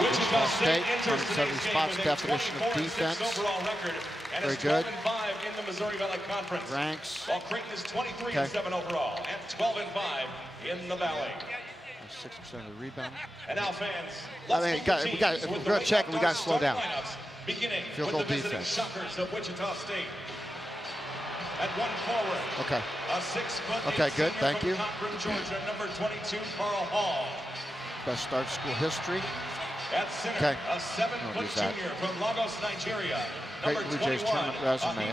Wichita State, 170 spots, definition of defense. Very good. In the Missouri Valley Conference. Ranks. While Creighton is 23-7 overall and 12-5 in the Valley. 6% of the rebound. And now, fans, I mean, if we're going to check it, we got to slow down. Beginning Field goal defense. Shockers of Wichita State. At one forward. Okay. A 6'8" okay, good. Thank you. Cochran, Georgia, number 22, Carl Hall. Best start school history. At center, okay. a 7-foot junior from Lagos, Nigeria. Great Blue Jays tournament resume.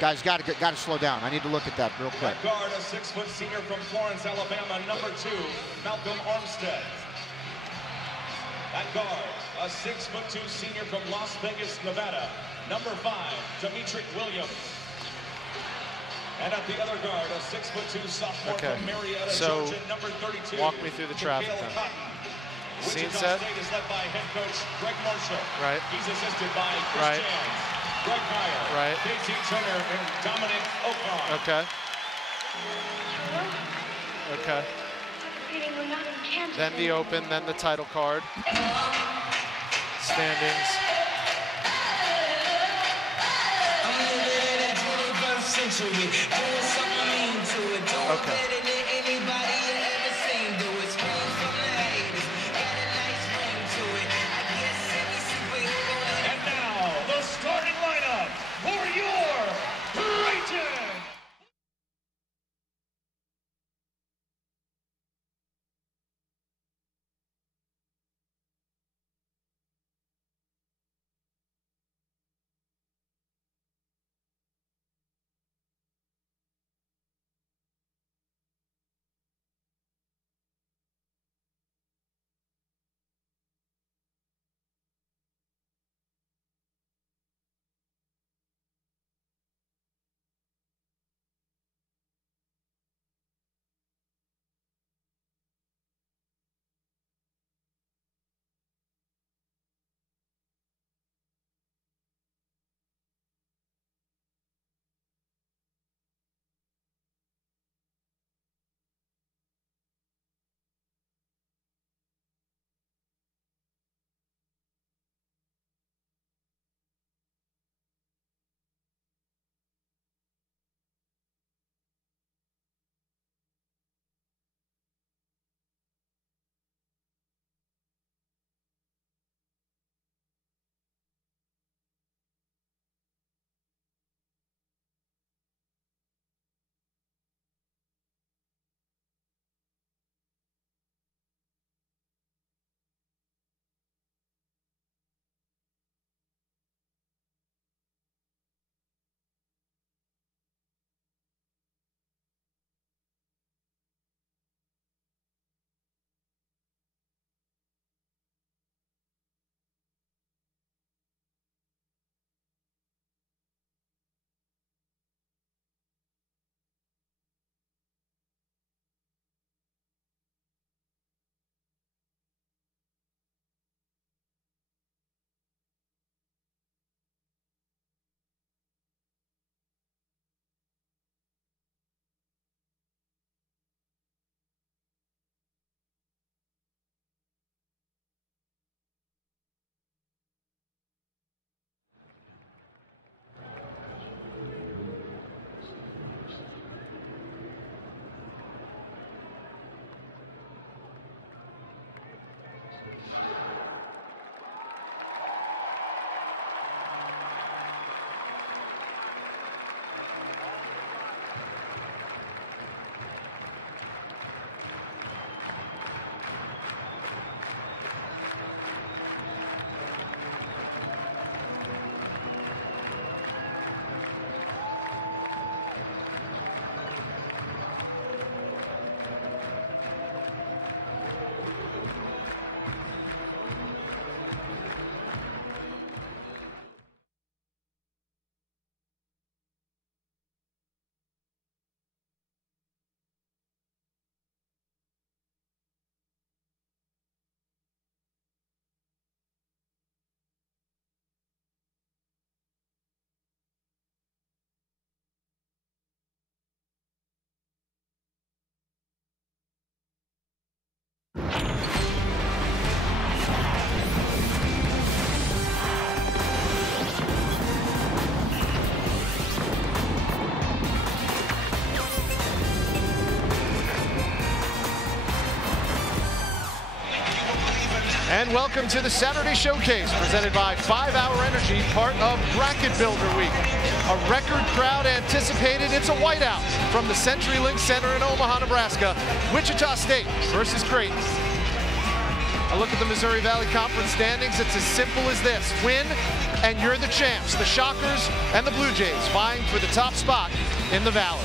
Guys, got to slow down. I need to look at that real quick. At guard, a 6-foot senior from Florence, Alabama, number 2, Malcolm Armstead. At guard, a 6'2" senior from Las Vegas, Nevada, number 5, Demetric Williams. And at the other guard, a 6'2" sophomore from Marietta, Georgia, number 32. Walk me through the traffic then. Scene set. State is led by head coach Greg Marshall. Right. He's assisted by Chris Jans, Greg Meyer, right. Casey Turner, and Dominic O'Connor. Okay. Okay. Then the open, then the title card. Standings. Okay. And welcome to the Saturday Showcase, presented by 5 Hour Energy, part of Bracket Builder Week. A record crowd anticipated. It's a whiteout from the CenturyLink Center in Omaha, Nebraska. Wichita State versus Creighton. A look at the Missouri Valley Conference standings. It's as simple as this. Win, and you're the champs. The Shockers and the Blue Jays vying for the top spot in the Valley.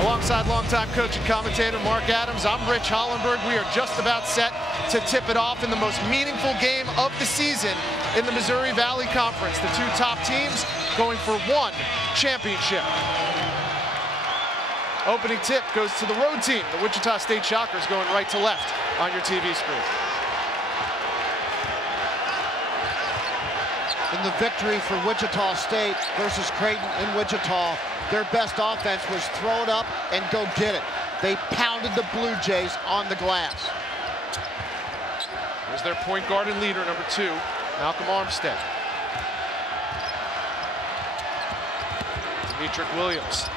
Alongside longtime coach and commentator Mark Adams, I'm Rich Hollenberg. We are just about set to tip it off in the most meaningful game of the season in the Missouri Valley Conference. The two top teams going for one championship. Opening tip goes to the road team, the Wichita State Shockers, going right to left on your TV screen. In the victory for Wichita State versus Creighton in Wichita, their best offense was throw it up and go get it. They pounded the Blue Jays on the glass. There's their point guard and leader, number 2, Malcolm Armstead. Demetric Williams.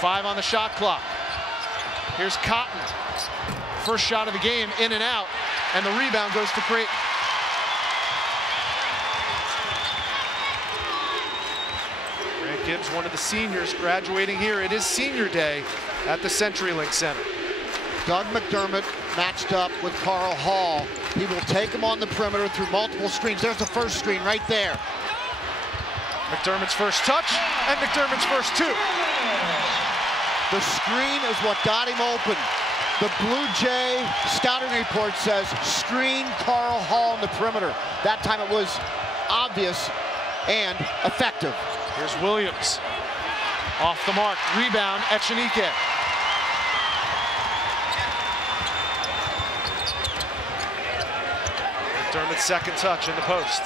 5 on the shot clock. Here's Cotton. First shot of the game, in and out, and the rebound goes to Creighton. Grant Gibbs, one of the seniors graduating here. It is senior day at the CenturyLink Center. Doug McDermott matched up with Carl Hall. He will take him on the perimeter through multiple screens. There's the first screen right there. McDermott's first touch, and McDermott's first 2. The screen is what got him open. The Blue Jay scouting report says screen Carl Hall on the perimeter. That time it was obvious and effective. Here's Williams. Off the mark. Rebound, Echenike. McDermott's second touch in the post.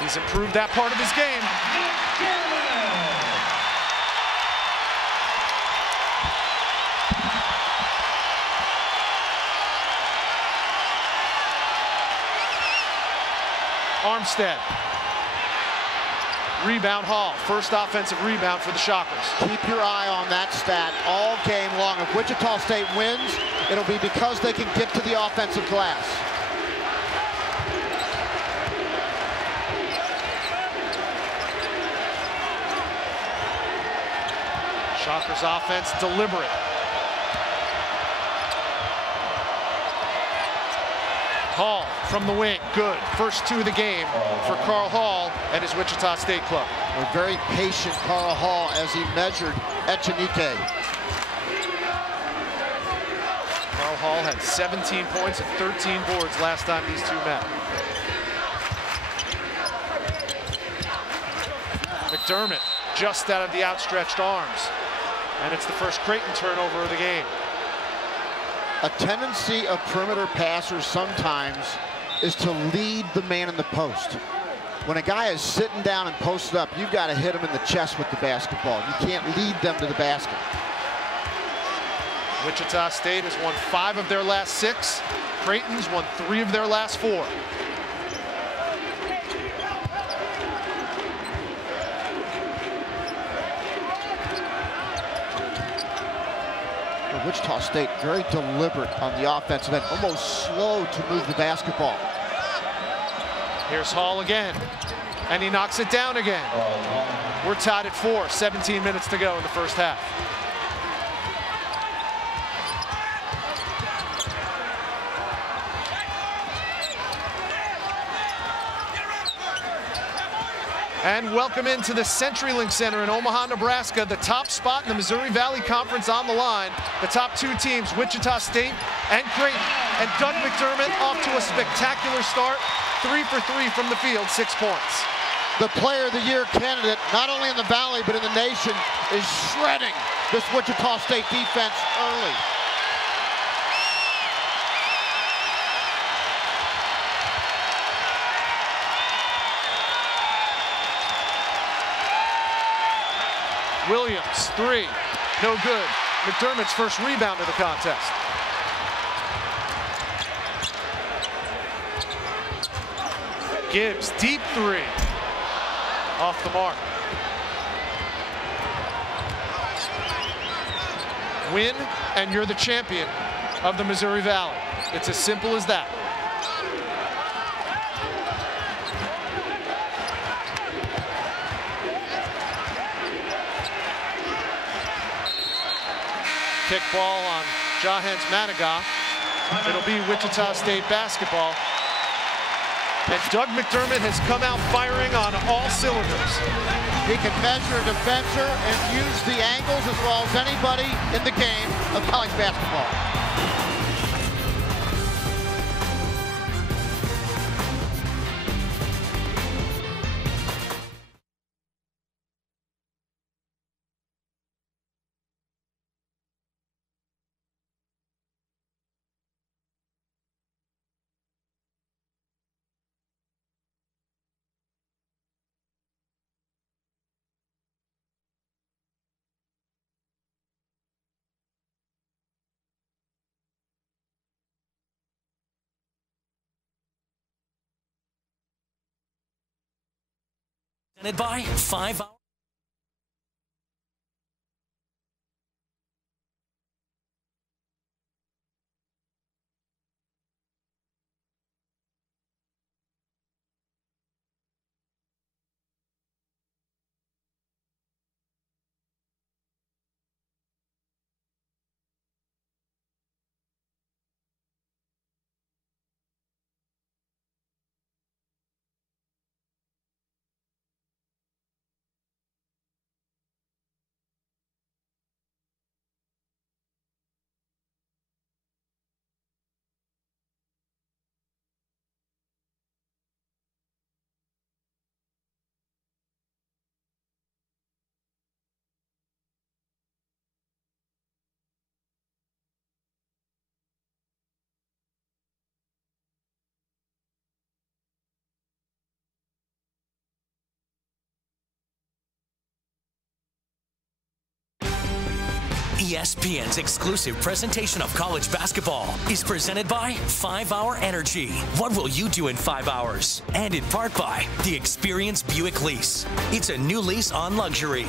He's improved that part of his game. Armstead. Rebound Hall. First offensive rebound for the Shockers. Keep your eye on that stat all game long. If Wichita State wins, it'll be because they can get to the offensive glass. Shockers offense deliberate. Hall from the wing, good. First 2 of the game for Carl Hall and his Wichita State club. A very patient Carl Hall as he measured Echenike. Carl Hall had 17 points and 13 boards last time these two met. McDermott just out of the outstretched arms. And it's the first Creighton turnover of the game. A tendency of perimeter passers sometimes is to lead the man in the post. When a guy is sitting down and posted up, you've got to hit him in the chest with the basketball. You can't lead them to the basket. Wichita State has won 5 of their last 6. Creighton's won 3 of their last 4. Wichita State very deliberate on the offensive end, almost slow to move the basketball. Here's Hall again, and he knocks it down again. We're tied at 4, 17 minutes to go in the first half. And welcome into the CenturyLink Center in Omaha, Nebraska. The top spot in the Missouri Valley Conference on the line. The top 2 teams, Wichita State and Creighton. And Doug McDermott off to a spectacular start. 3 for 3 from the field, 6 points. The Player of the Year candidate, not only in the Valley but in the nation, is shredding this Wichita State defense early. Williams, 3, no good. McDermott's first rebound of the contest. Gibbs, deep 3, off the mark. Win, and you're the champion of the Missouri Valley. It's as simple as that. Kickball on Jahens Manigat. It'll be Wichita State basketball. And Doug McDermott has come out firing on all cylinders. He can measure, defender, and use the angles as well as anybody in the game of college basketball. Presented by 5 Hour. ESPN's exclusive presentation of college basketball is presented by 5 Hour Energy. What will you do in 5 hours? And in part by the Experience Buick Lease. It's a new lease on luxury.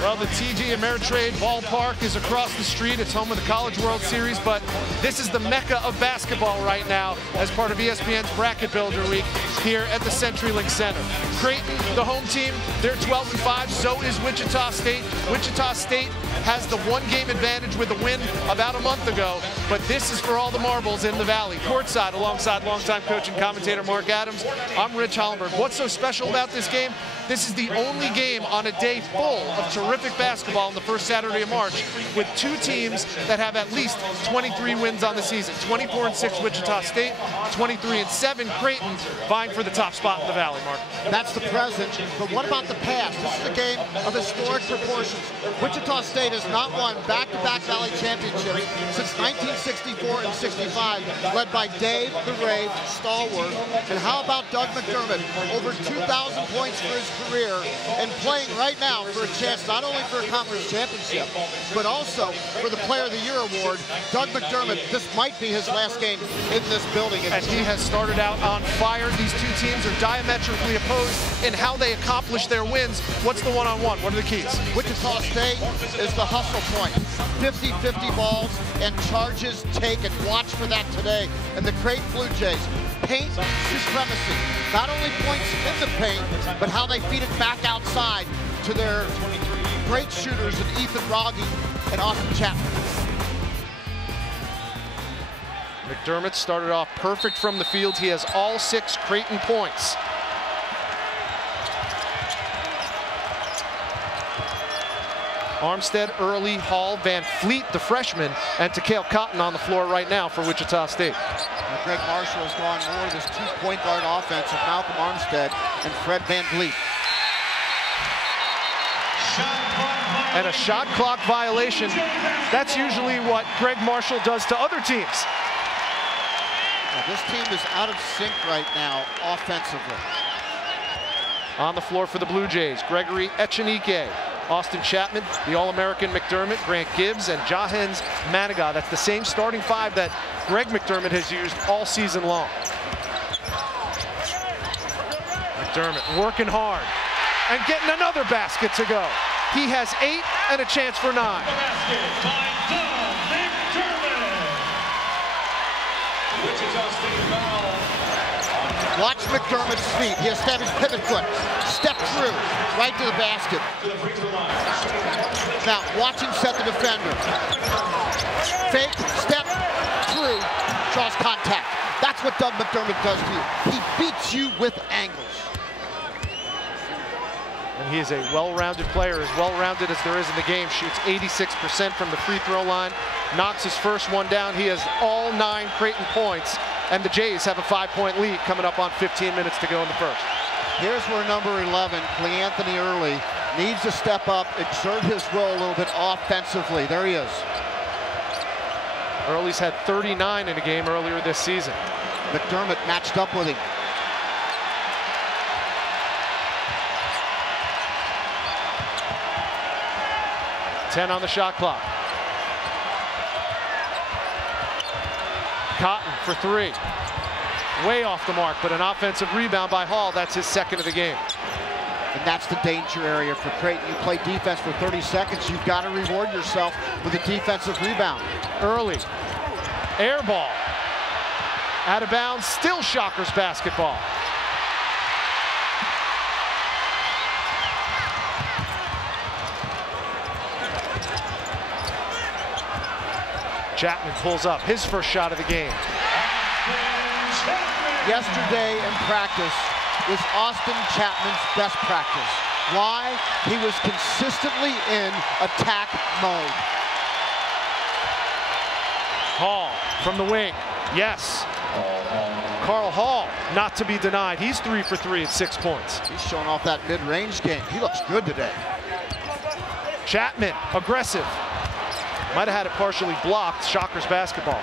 Well, the TD Ameritrade Ballpark is across the street. It's home of the College World Series, but this is the mecca of basketball right now as part of ESPN's Bracket Builder Week here at the CenturyLink Center. Creighton, the home team, they're 12-5. So is Wichita State. Wichita State has the one-game advantage with a win about a month ago, but this is for all the marbles in the Valley. Courtside, alongside longtime coach and commentator Mark Adams, I'm Rich Hollenberg. What's so special about this game? This is the only game on a day full of terrific basketball on the first Saturday of March, with two teams that have at least 23 wins on the season. 24-6 Wichita State, 23-7 Creighton, vying for the top spot in the Valley, Mark. That's the present, but what about the past? This is a game of historic proportions. Wichita State has not won back-to-back Valley championships since 1964 and 65, led by Dave the Rave Stallworth. And how about Doug McDermott? Over 2,000 points for his career and playing right now for a chance not only for a conference championship, but also for the Player of the Year award. Doug McDermott, this might be his last game in this building. And he has started out on fire. These two teams are diametrically opposed in how they accomplish their wins. What's the one-on-one? What are the keys? Wichita State is the hustle point. 50-50 balls and charges taken. Watch for that today. And the Creighton Blue Jays, paint supremacy. Not only points in the paint, but how they feed it back outside to their great shooters in Ethan Wragge and Austin Chapman. McDermott started off perfect from the field. He has all 6 Creighton points. Armstead, Early, Hall, Van Fleet, the freshman, and Takale Cotton on the floor right now for Wichita State. Now Greg Marshall has gone more to this 2-point guard offense of Malcolm Armstead and Fred Van Vliet. And a shot clock violation. That's usually what Greg Marshall does to other teams. Now this team is out of sync right now offensively. On the floor for the Blue Jays, Gregory Echenike, Austin Chapman, the All-American McDermott, Grant Gibbs, and Jahens Manigat. That's the same starting 5 that Greg McDermott has used all season long. McDermott working hard. and getting another basket to go. He has 8 and a chance for 9. Basket by Doug McDermott. Wichita State foul. Watch McDermott's feet. He established pivot foot. Step through, right to the basket. To the free throw line. Now, watch him set the defender. Fake, step, through, draws contact. That's what Doug McDermott does to you. He beats you with angles. And he is a well-rounded player, as well-rounded as there is in the game. Shoots 86% from the free throw line. Knocks his first one down. He has all 9 Creighton points. And the Jays have a 5-point lead coming up on 15 minutes to go in the first. Here's where number 11, Cleanthony Early, needs to step up, exert his will a little bit offensively. There he is. Early's had 39 in a game earlier this season. McDermott matched up with him. Ten on the shot clock. Cotton for 3. Way off the mark, but an offensive rebound by Hall. That's his 2nd of the game. And that's the danger area for Creighton. You play defense for 30 seconds, you've got to reward yourself with a defensive rebound. Early. Air ball. Out of bounds, still Shockers basketball. Chapman pulls up his first shot of the game. Yesterday in practice was Austin Chapman's best practice. Why? He was consistently in attack mode. Hall from the wing. Yes. Carl Hall, not to be denied. He's 3 for 3 at 6 points. He's showing off that mid-range game. He looks good today. Chapman, aggressive. Might have had it partially blocked. Shockers basketball.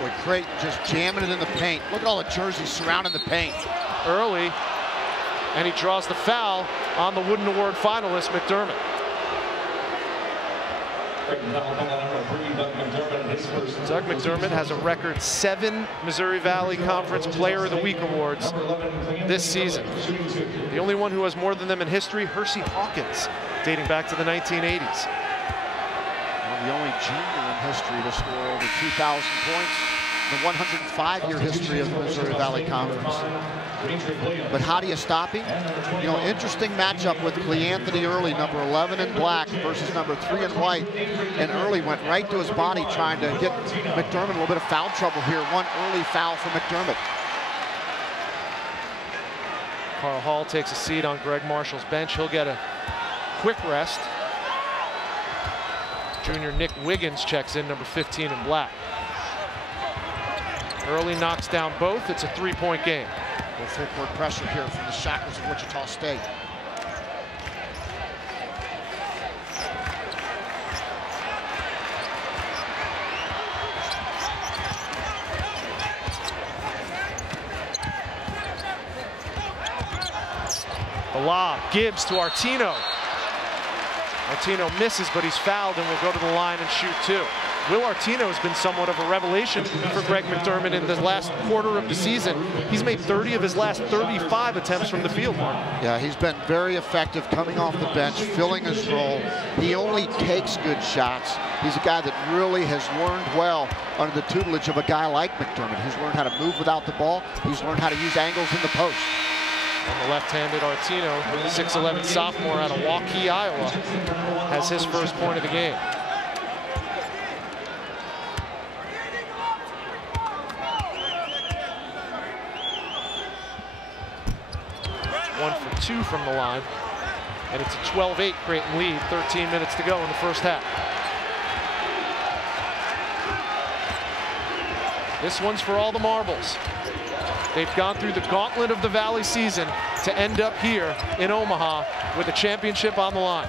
Boy, Creighton just jamming it in the paint. Look at all the jerseys surrounding the paint. Early, and he draws the foul on the Wooden Award finalist, McDermott. Doug McDermott has a record 7 Missouri Valley Conference Player of the Week awards this season. The only one who has more than them in history, Hersey Hawkins, dating back to the 1980s. Well, the only junior in history to score over 2,000 points in the 105-year history of the Missouri Valley Conference. But how do you stop him? You know, interesting matchup with Cleanthony Early, number 11 in black versus number 3 in white. And Early went right to his body trying to get McDermott a little bit of foul trouble here. One early foul for McDermott. Carl Hall takes a seat on Greg Marshall's bench. He'll get a quick rest. Junior Nick Wiggins checks in, number 15 in black. Early knocks down both. It's a 3-point game. Well, full-court pressure here from the Shockers of Wichita State. The lob, Gibbs to Artino. Artino misses, but he's fouled and will go to the line and shoot 2. Will Artino has been somewhat of a revelation for Greg McDermott in the last quarter of the season. He's made 30 of his last 35 attempts from the field, Mark. Yeah, he's been very effective coming off the bench, filling his role. He only takes good shots. He's a guy that really has learned well under the tutelage of a guy like McDermott. He's learned how to move without the ball. He's learned how to use angles in the post. On the left-handed Artino, 6'11" sophomore out of Waukee, Iowa, has his first point of the game. One for 2 from the line, and it's a 12-8 Creighton lead, 13 minutes to go in the first half. This one's for all the marbles. They've gone through the gauntlet of the Valley season to end up here in Omaha with a championship on the line.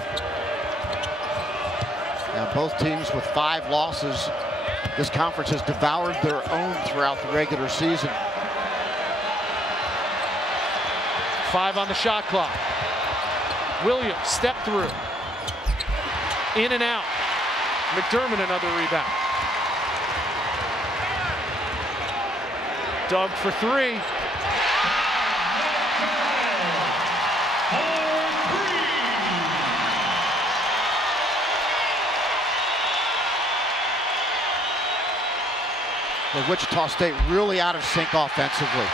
Now, both teams with 5 losses. This conference has devoured their own throughout the regular season. 5 on the shot clock. Williams, step through. In and out. McDermott, another rebound. Doug for three. But Wichita State really out of sync offensively.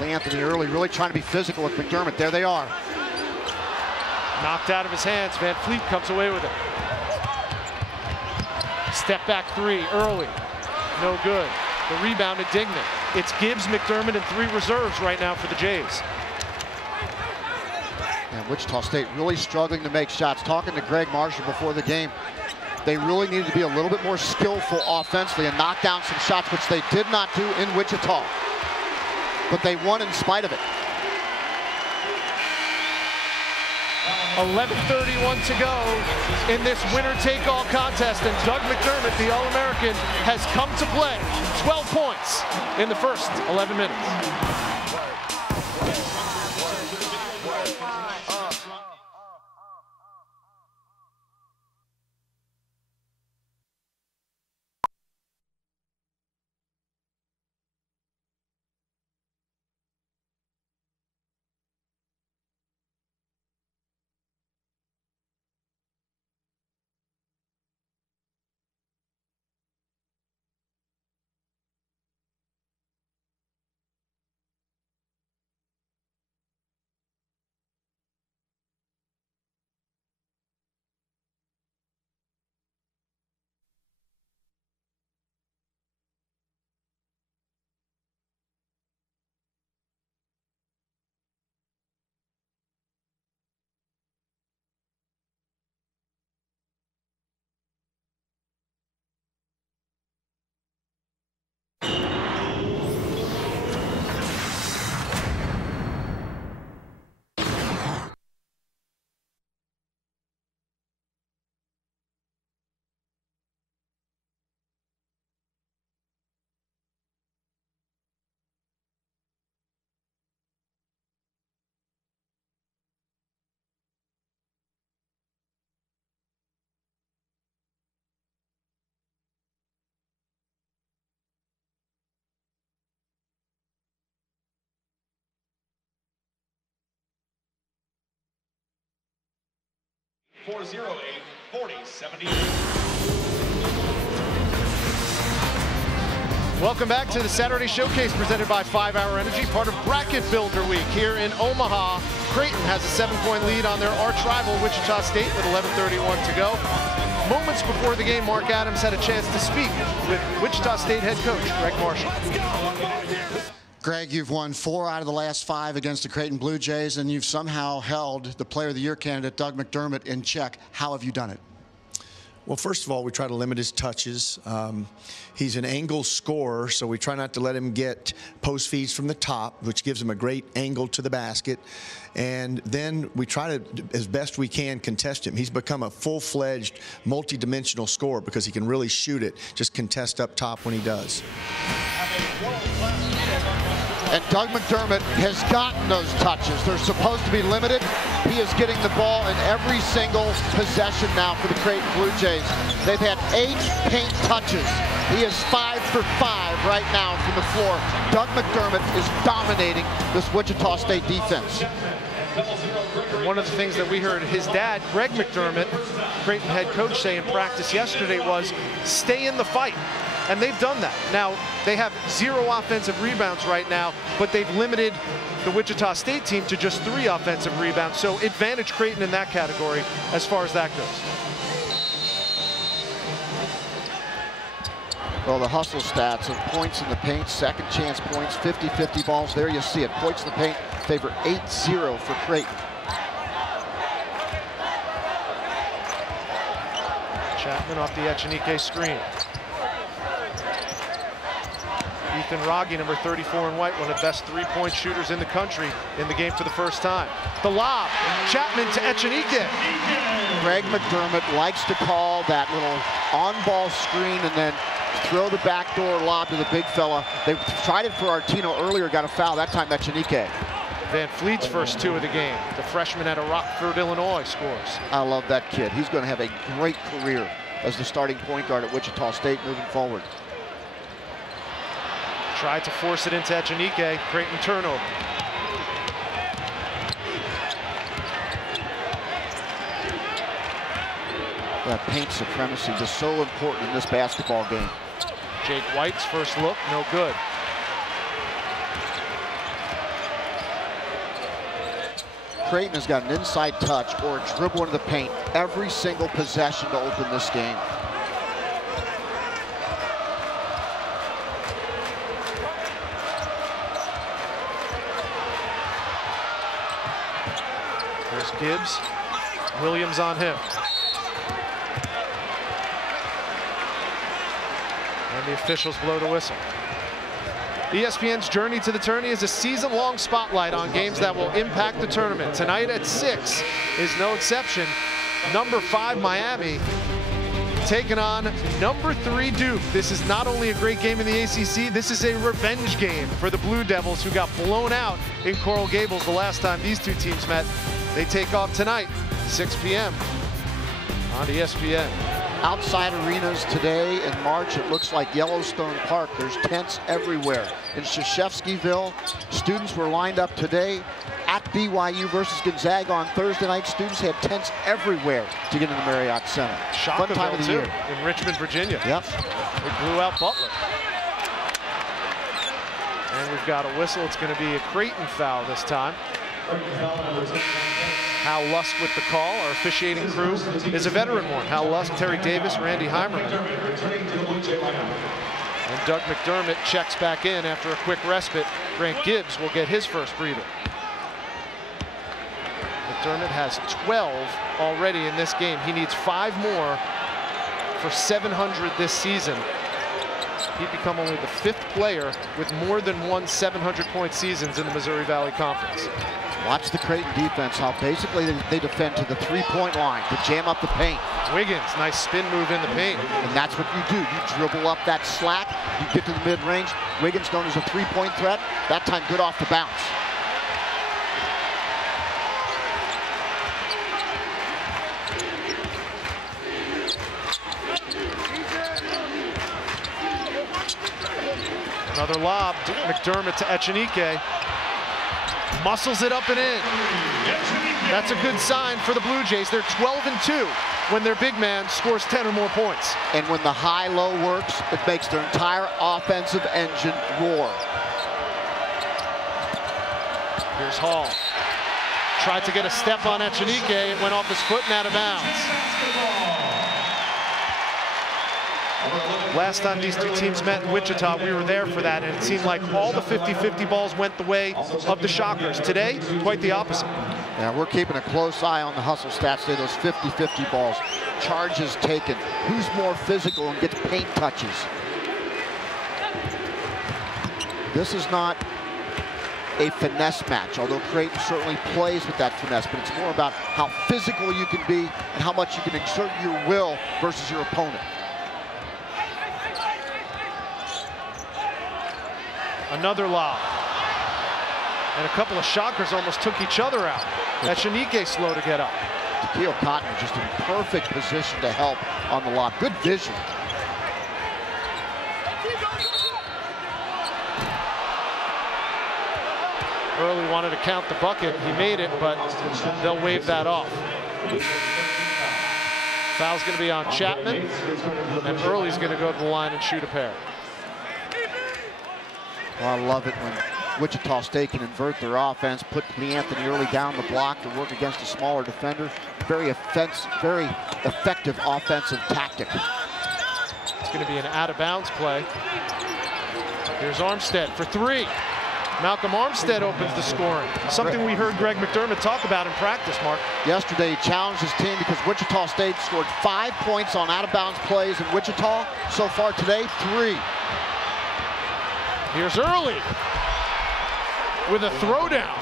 Anthony Early really trying to be physical with McDermott. There they are. Knocked out of his hands. Van Fleet comes away with it. Step back three, Early. No good. The rebound at Dignan. It's Gibbs, McDermott, and three reserves right now for the Jays. And Wichita State really struggling to make shots. Talking to Greg Marshall before the game, they really needed to be a little bit more skillful offensively and knock down some shots, which they did not do in Wichita. But they won in spite of it. 11:31 to go in this winner-take-all contest, and Doug McDermott, the All-American, has come to play. 12 points in the first 11 minutes. Welcome back to the Saturday Showcase presented by 5 Hour Energy, part of Bracket Builder Week here in Omaha. Creighton has a 7-point lead on their arch rival Wichita State with 11:31 to go. Moments before the game, Mark Adams had a chance to speak with Wichita State head coach Greg Marshall. Greg, you've won 4 out of the last 5 against the Creighton Blue Jays, and you've somehow held the Player of the Year candidate Doug McDermott in check. How have you done it? Well, first of all, we try to limit his touches. He's an angle scorer, so we try not to let him get post feeds from the top, which gives him a great angle to the basket. And then we try to, as best we can, contest him. He's become a full-fledged, multi-dimensional scorer because he can really shoot it, just contest up top when he does. And Doug McDermott has gotten those touches. They're supposed to be limited. He is getting the ball in every single possession now for the Creighton Blue Jays. They've had 8 paint touches. He is 5 for 5 right now from the floor. Doug McDermott is dominating this Wichita State defense. One of the things that we heard his dad, Greg McDermott, Creighton head coach, say in practice yesterday was, stay in the fight. And they've done that. Now, they have 0 offensive rebounds right now, but they've limited the Wichita State team to just 3 offensive rebounds. So advantage Creighton in that category as far as that goes. Well, the hustle stats of points in the paint, second chance points, 50-50 balls. There you see it. Points in the paint favor 8-0 for Creighton. Chapman off the Echenique screen. Ethan Wragge, number 34 in white, one of the best 3-point shooters in the country in the game for the first time. The lob, Chapman to Echenique. Greg McDermott likes to call that little on-ball screen and then throw the backdoor lob to the big fella. They tried it for Artino earlier, got a foul, that time Echenique. Van Fleet's first 2 of the game. The freshman out of Rockford, Illinois, scores. I love that kid. He's going to have a great career as the starting point guard at Wichita State moving forward. Tried to force it into Echenike. Creighton turnover. That paint supremacy is so important in this basketball game. Jake White's first look, no good. Creighton has got an inside touch or a dribble into the paint every single possession to open this game. There's Gibbs. Williams on him. And the officials blow the whistle. ESPN's Journey to the Tourney is a season-long spotlight on games that will impact the tournament. Tonight at 6 is no exception. Number 5 Miami taking on number 3 Duke. This is not only a great game in the ACC, this is a revenge game for the Blue Devils, who got blown out in Coral Gables the last time these 2 teams met. They take off tonight, 6 p.m. on ESPN. Outside arenas today in March, it looks like Yellowstone Park. There's tents everywhere. In Krzyzewskiville, students were lined up today at BYU versus Gonzaga on Thursday night. Students had tents everywhere to get in the Marriott Center. Fun time of the year. In Richmond, Virginia. Yep. They blew out Butler. And we've got a whistle. It's going to be a Creighton foul this time. Hal Lusk with the call. Our officiating crew is a veteran one. Hal Lusk, Terry Davis, Randy Heimerman. And Doug McDermott checks back in after a quick respite. Grant Gibbs will get his first breather. McDermott has 12 already in this game. He needs 5 more for 700 this season. He'd become only the 5th player with more than 1 700-point seasons in the Missouri Valley Conference. Watch the Creighton defense, how basically they defend to the 3-point line to jam up the paint. Wiggins, nice spin move in the paint. And that's what you do. You dribble up that slack, you get to the mid-range. Wiggins, known as a 3-point threat, that time good off the bounce. Another lob, McDermott to Echenike. Muscles it up and in. That's a good sign for the Blue Jays. They're 12-2 when their big man scores 10 or more points. And when the high-low works, it makes their entire offensive engine roar. Here's Hall. Tried to get a step on Echenike. It went off his foot and out of bounds. Last time these 2 teams met in Wichita, we were there for that, and it seemed like all the 50-50 balls went the way of the Shockers. Today, quite the opposite. Yeah, we're keeping a close eye on the hustle stats today, those 50-50 balls. Charges taken. Who's more physical and gets paint touches? This is not a finesse match, although Creighton certainly plays with that finesse, but it's more about how physical you can be and how much you can exert your will versus your opponent. Another lob. And a couple of Shockers almost took each other out. Echenike slow to get up. Takeo Cotton just in perfect position to help on the lob. Good vision. Early wanted to count the bucket. He made it, but they'll wave that off. Foul's going to be on Chapman, and Early's going to go to the line and shoot a pair. Well, I love it when Wichita State can invert their offense, put Anthony Early down the block to work against a smaller defender. Very effective offensive tactic. It's going to be an out-of-bounds play. Here's Armstead for 3. Malcolm Armstead opens the scoring. Something we heard Greg McDermott talk about in practice, Mark. Yesterday, he challenged his team because Wichita State scored 5 points on out-of-bounds plays in Wichita. So far today, 3. Here's Early with a throwdown.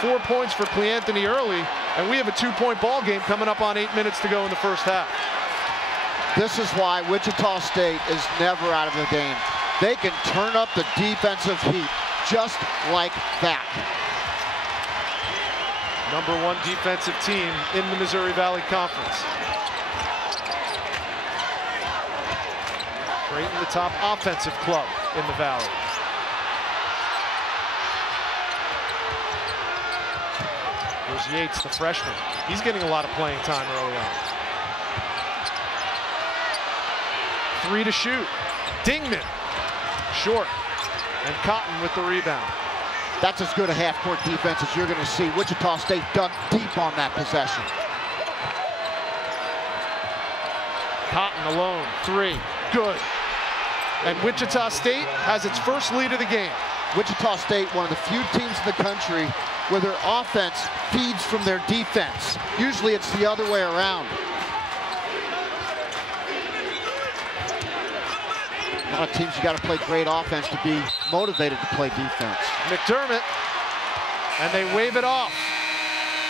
4 points for Cleanthony Early, and we have a 2-point ball game coming up on 8 minutes to go in the first half. This is why Wichita State is never out of the game. They can turn up the defensive heat just like that. #1 defensive team in the Missouri Valley Conference. Creighton, the top offensive club in the Valley. Here's Yates, the freshman. He's getting a lot of playing time early on. 3 to shoot. Dingman, short, and Cotton with the rebound. That's as good a half-court defense as you're going to see. Wichita State dug deep on that possession. Cotton alone, 3, good. And Wichita State has its first lead of the game. Wichita State, one of the few teams in the country where their offense feeds from their defense. Usually it's the other way around. A lot of teams, you got to play great offense to be motivated to play defense. McDermott, and they wave it off.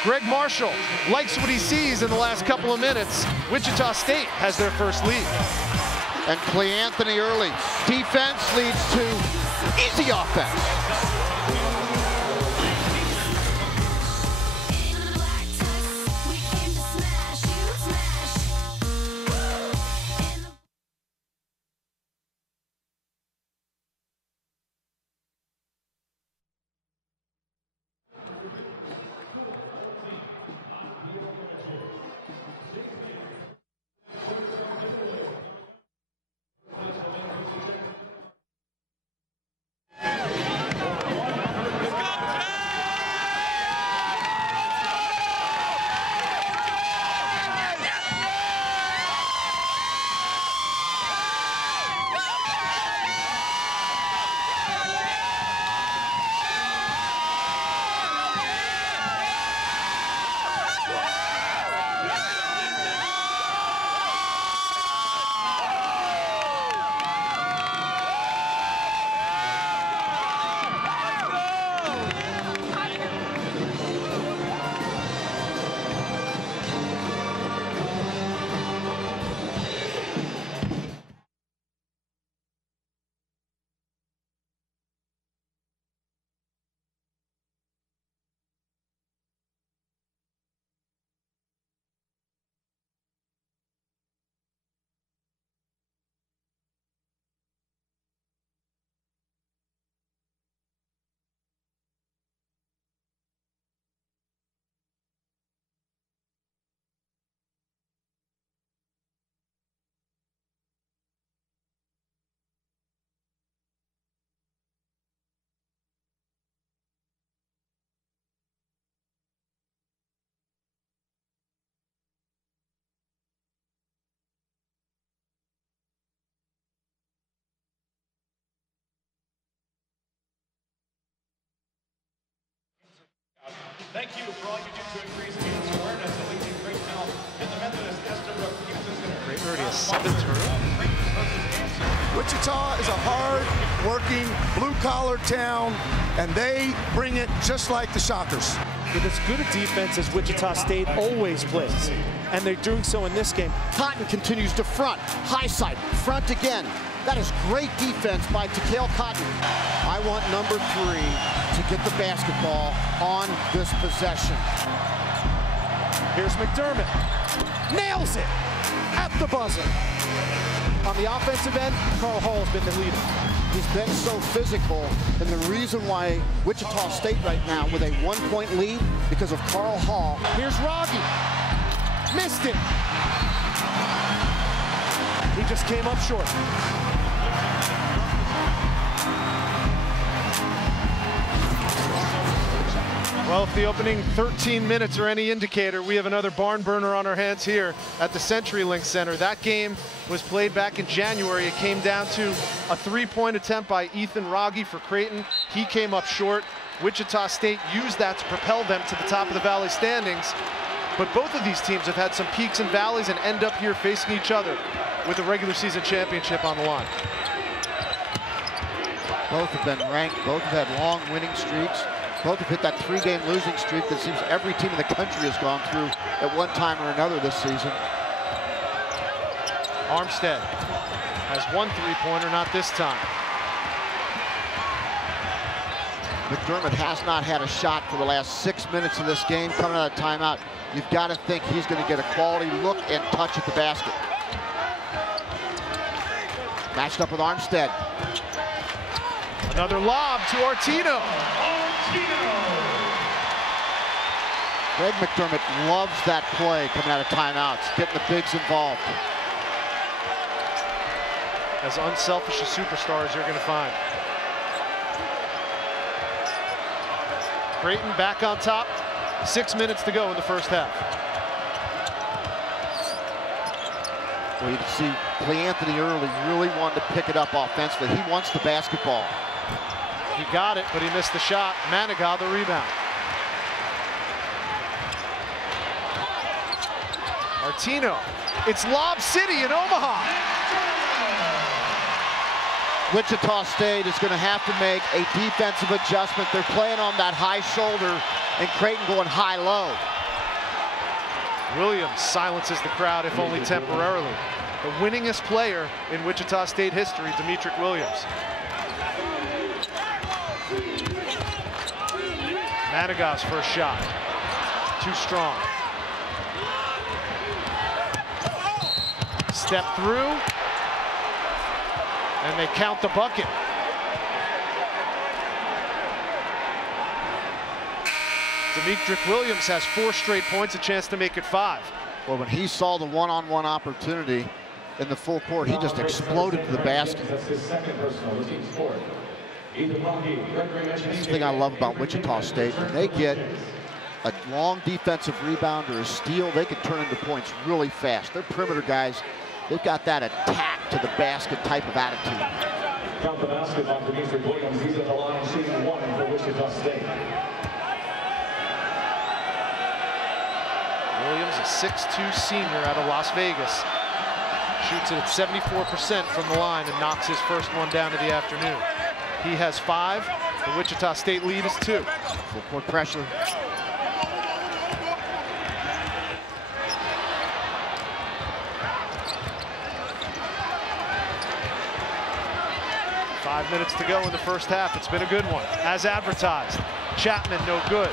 Greg Marshall likes what he sees in the last couple of minutes. Wichita State has their first lead. And Cleanthony early. Defense leads to easy offense. Thank you for all you do to increase students' awareness of leading great health and the Methodist Estabrook Youth Center. Great already a 7th turnover. Wichita is a hard-working, blue-collar town, and they bring it just like the Shockers. With as good a defense as Wichita State always plays, and they're doing so in this game. Cotton continues to front, high side, front again. That is great defense by Takale Cotton. I want #3 to get the basketball on this possession. Here's McDermott. Nails it at the buzzer. On the offensive end, Carl Hall has been the leader. He's been so physical, and the reason why Wichita State right now with a 1-point lead because of Carl Hall. Here's Rogge. Missed it. He just came up short. Well, if the opening 13 minutes are any indicator, we have another barn burner on our hands here at the CenturyLink Center. That game was played back in January. It came down to a 3-point attempt by Ethan Rogge for Creighton. He came up short. Wichita State used that to propel them to the top of the Valley standings. But both of these teams have had some peaks and valleys and end up here facing each other with a regular season championship on the line. Both have been ranked. Both have had long winning streaks. Both have hit that 3-game losing streak that seems every team in the country has gone through at one time or another this season. Armstead has one 3-pointer, not this time. McDermott has not had a shot for the last 6 minutes of this game. Coming out of timeout, you've got to think he's going to get a quality look and touch at the basket. Matched up with Armstead. Another lob to Artino. Greg McDermott loves that play coming out of timeouts, getting the bigs involved. As unselfish a superstar as you're going to find. Creighton back on top. 6 minutes to go in the first half. Well, you can see Cleanthony early really wanted to pick it up offensively. He wants the basketball. He got it, but he missed the shot. Manigat the rebound. Artino. It's Lob City in Omaha. Wichita State is going to have to make a defensive adjustment. They're playing on that high shoulder, and Creighton going high-low. Williams silences the crowd, if only temporarily. The winningest player in Wichita State history, Demetric Williams. Manigat's first shot. Too strong. Step through. And they count the bucket. Demetric Williams has 4 straight points, a chance to make it 5. Well, when he saw the one-on-one opportunity in the full court, he just exploded to the basket. That's the thing I love about Wichita State. When they get a long defensive rebound or a steal, they can turn into points really fast. They're perimeter guys. They've got that attack to the basket type of attitude. Count the basket on Demetric Williams. He's at the line shooting 1 for Wichita State. Williams, a 6'2" senior out of Las Vegas. Shoots it at 74% from the line and knocks his first one down of the afternoon. He has 5. The Wichita State lead is 2. Full court pressure. Five minutes to go in the first half. It's been a good one, as advertised. Chapman, no good.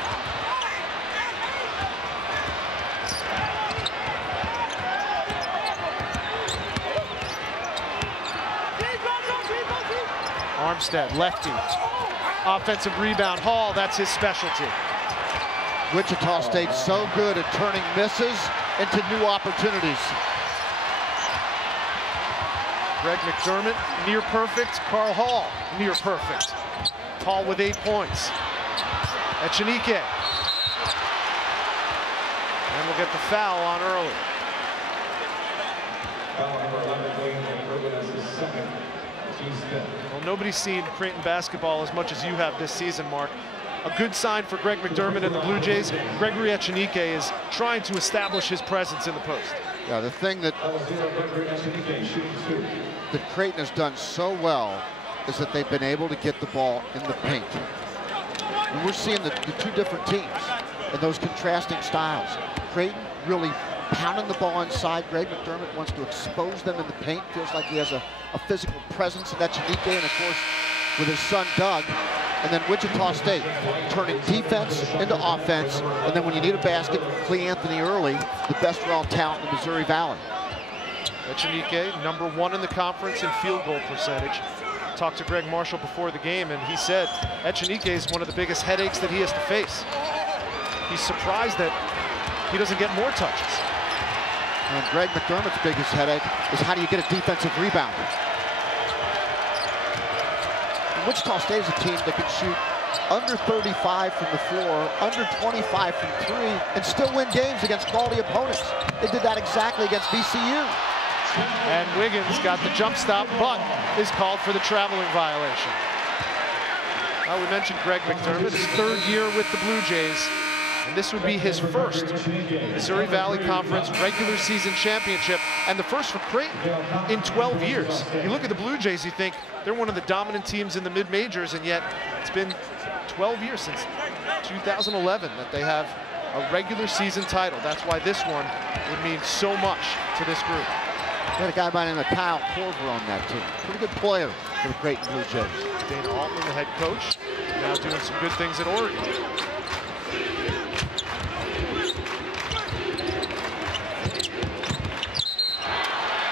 Armstead, lefty. Offensive rebound. Hall, that's his specialty. Wichita State's so good at turning misses into new opportunities. Greg McDermott, near perfect. Carl Hall, near perfect. Hall with 8 points. Echenike. And we'll get the foul on early. Well, nobody's seen Creighton basketball as much as you have this season, Mark. A good sign for Greg McDermott and the Blue Jays. Gregory Echenike is trying to establish his presence in the post. Yeah, the thing that Creighton has done so well is that they've been able to get the ball in the paint. And we're seeing the 2 different teams and those contrasting styles. Creighton really pounding the ball inside. Greg McDermott wants to expose them in the paint. Feels like he has a physical presence in Echenike, and of course with his son Doug. And then Wichita State turning defense into offense. And then when you need a basket, Cleanthony early, the best raw talent in the Missouri Valley. Echenike, number 1 in the conference in field goal percentage. Talked to Greg Marshall before the game, and he said Echenike is one of the biggest headaches that he has to face. He's surprised that he doesn't get more touches. And Greg McDermott's biggest headache is how do you get a defensive rebound? Wichita State is a team that can shoot under 35 from the floor, under 25 from 3, and still win games against quality opponents. They did that exactly against VCU. And Wiggins got the jump stop, but is called for the traveling violation. We mentioned Greg McDermott, his 3rd year with the Blue Jays, and this would be his first Missouri Valley Conference regular season championship, and the first for Creighton in 12 years. You look at the Blue Jays, you think they're one of the dominant teams in the mid-majors, and yet it's been 12 years since 2011 that they have a regular season title. That's why this one would mean so much to this group. Got a guy by the name of Kyle Korver on that team. Pretty good player for the Creighton Blue Jays. Dana Altman, the head coach. Now doing some good things at Oregon.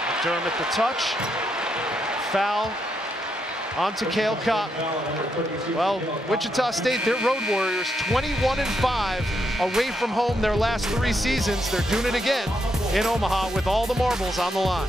McDermott the touch. Foul onto Cale Cotton. Well, Wichita State, their road warriors, 21-5 away from home their last 3 seasons. They're doing it again in Omaha with all the marbles on the line.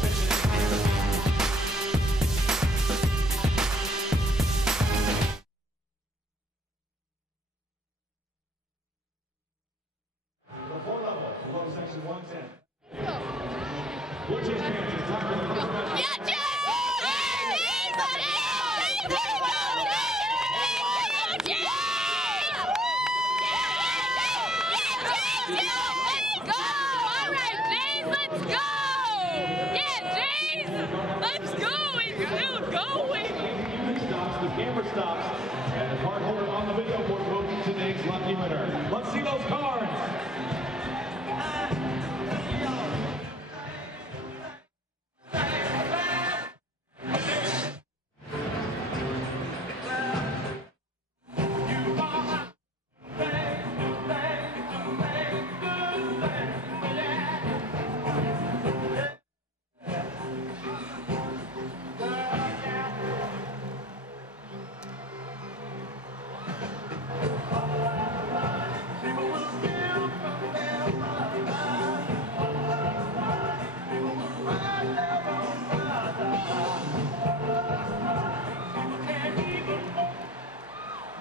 Let's see those cards.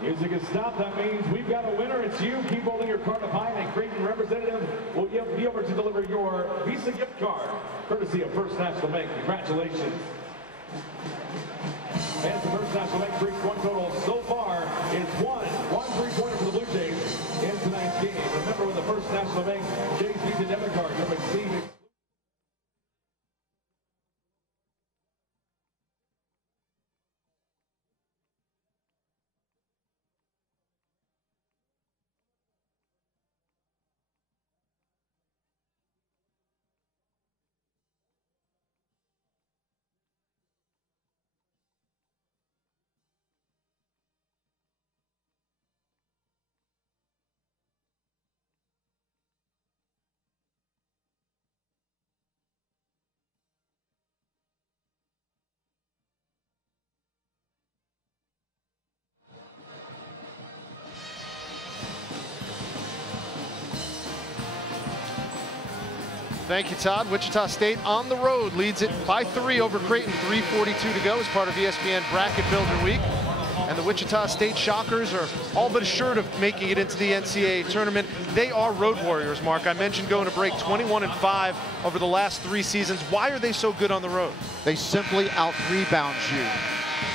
Music is stopped. That means we've got a winner. It's you. Keep holding your card up high, and a Creighton representative will be over to deliver your Visa gift card, courtesy of First National Bank. Congratulations. And the First National Bank three-point total so far is one three-pointer for the Blue Jays in tonight's game. Remember, with the First National Bank Jays Visa debit card, you'll receive it. Thank you, Todd. Wichita State on the road leads it by 3 over Creighton. 3:42 to go as part of ESPN Bracket Builder Week. And the Wichita State Shockers are all but assured of making it into the NCAA tournament. They are road warriors, Mark. I mentioned going to break 21-5 over the last 3 seasons. Why are they so good on the road? They simply out-rebound you.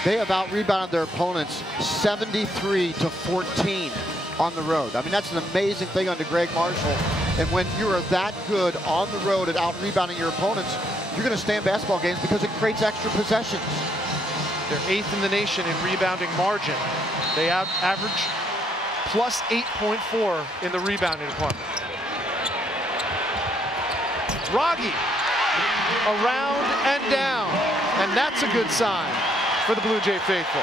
They have out-rebounded their opponents 73-14 on the road. I mean, that's an amazing thing under Greg Marshall. And when you are that good on the road at out-rebounding your opponents, you're going to stay in basketball games because it creates extra possessions. They're 8th in the nation in rebounding margin. They average plus 8.4 in the rebounding department. Wragge around and down, and that's a good sign for the Blue Jay faithful.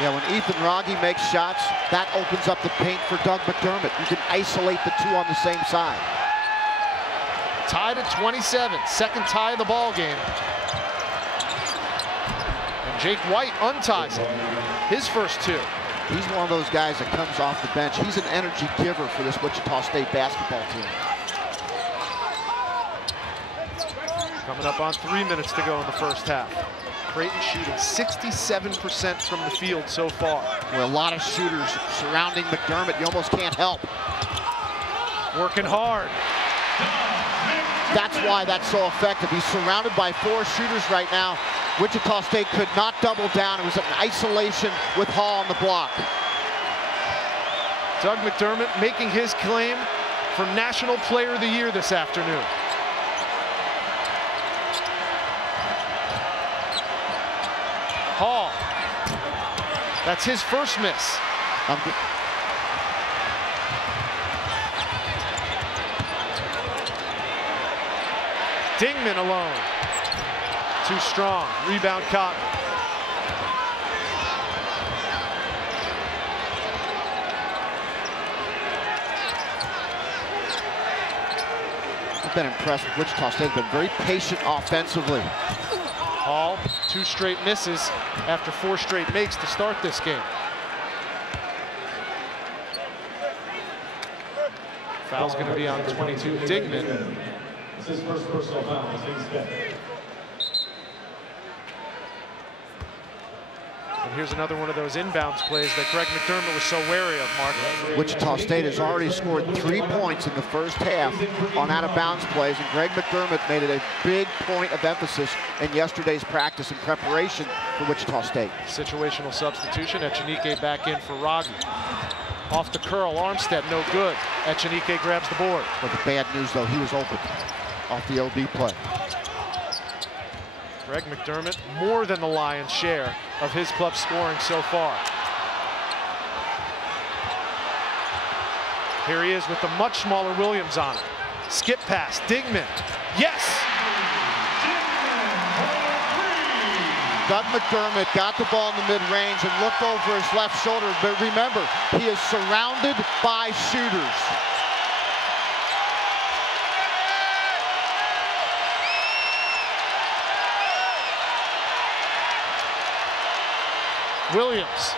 Yeah, when Ethan Wragge makes shots, that opens up the paint for Doug McDermott. You can isolate the two on the same side. Tied at 27, second tie of the ball game. And Jake White unties it, his first 2. He's one of those guys that comes off the bench. He's an energy giver for this Wichita State basketball team. Coming up on 3 minutes to go in the first half. Creighton shooting 67% from the field so far. There are a lot of shooters surrounding McDermott. You almost can't help. Working hard. That's why that's so effective. He's surrounded by 4 shooters right now. Wichita State could not double down. It was an isolation with Hall on the block. Doug McDermott making his claim for National Player of the Year this afternoon. Hall. That's his first miss. Dingman alone. Too strong. Rebound Cotton. I've been impressed with Wichita State. They've been very patient offensively. Hall, 2 straight misses after 4 straight makes to start this game. Foul's going to be on 22, Digman. It's his first personal foul. And here's another one of those inbounds plays that Greg McDermott was so wary of, Mark. Wichita State has already scored 3 points in the first half on out-of-bounds plays, and Greg McDermott made it a big point of emphasis in yesterday's practice in preparation for Wichita State. Situational substitution. Echenique back in for Raggi. Off the curl, Armstead, no good. Echenique grabs the board. But the bad news, though, he was open off the OB play. Greg McDermott, more than the lion's share of his club scoring so far. Here he is with the much smaller Williams on it. Skip pass, Digman. Yes! Doug McDermott got the ball in the mid-range and looked over his left shoulder, but remember, he is surrounded by shooters. Williams.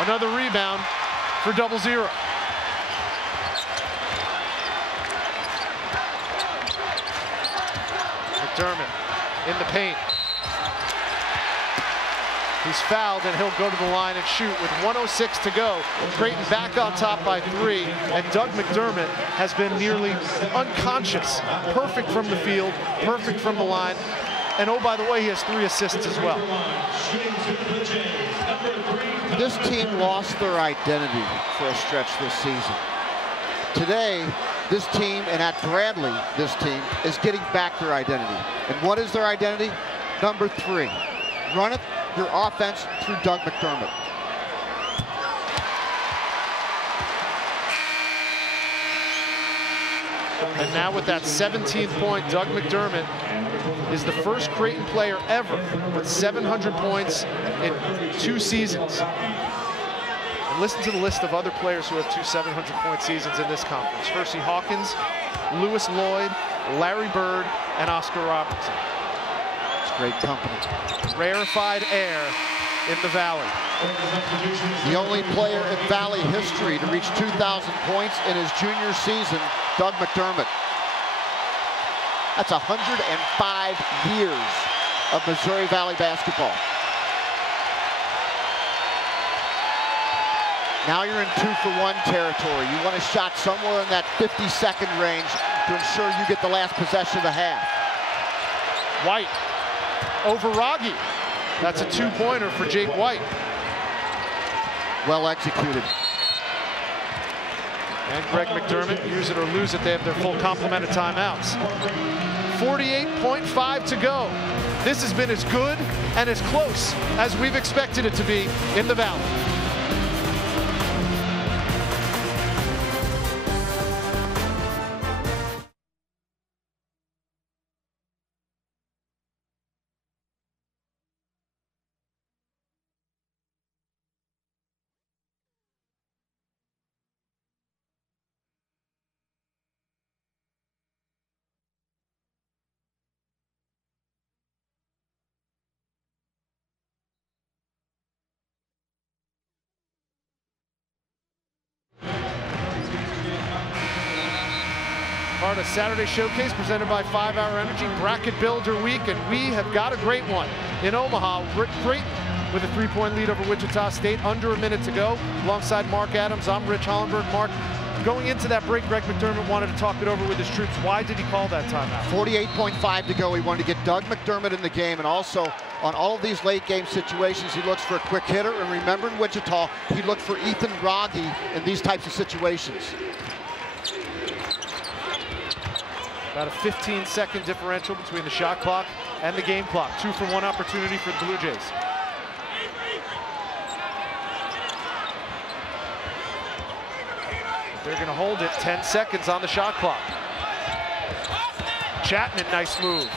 Another rebound for 0-0. McDermott in the paint. He's fouled and he'll go to the line and shoot with 1:06 to go. Creighton back on top by 3, and Doug McDermott has been nearly unconscious. Perfect from the field, perfect from the line. And oh, by the way, he has 3 assists as well. This team lost their identity for a stretch this season. Today, this team, and at Bradley, this team, is getting back their identity. And what is their identity? Number 3. Run it, your offense, through Doug McDermott. And now with that 17th point, Doug McDermott is the first Creighton player ever with 700 points in 2 seasons. And listen to the list of other players who have 2 700-point seasons in this conference. Hersey Hawkins, Lewis Lloyd, Larry Bird, and Oscar Robertson. It's great company. Rarefied air in the Valley. The only player in Valley history to reach 2,000 points in his junior season, Doug McDermott. That's 105 years of Missouri Valley basketball. Now you're in 2-for-1 territory. You want a shot somewhere in that 50-second range to ensure you get the last possession of the half. White over Raggi. That's a 2-pointer for Jake White. Well executed. And Greg McDermott, use it or lose it, they have their full complement of timeouts. 48.5 to go. This has been as good and as close as we've expected it to be in the Valley. Part of Saturday Showcase presented by 5 Hour Energy, Bracket Builder Week, and we have got a great one in Omaha. Creighton with a 3-point lead over Wichita State, under a minute to go. Alongside Mark Adams, I'm Rich Hollenberg. Mark, going into that break, Greg McDermott wanted to talk it over with his troops. Why did he call that timeout? 48.5 to go. He wanted to get Doug McDermott in the game, and also on all of these late game situations, he looks for a quick hitter. And remember, in Wichita, he looked for Ethan Raggi in these types of situations. About a 15-second differential between the shot clock and the game clock. 2-for-1 opportunity for the Blue Jays. They're going to hold it. 10 seconds on the shot clock. Chapman, nice move.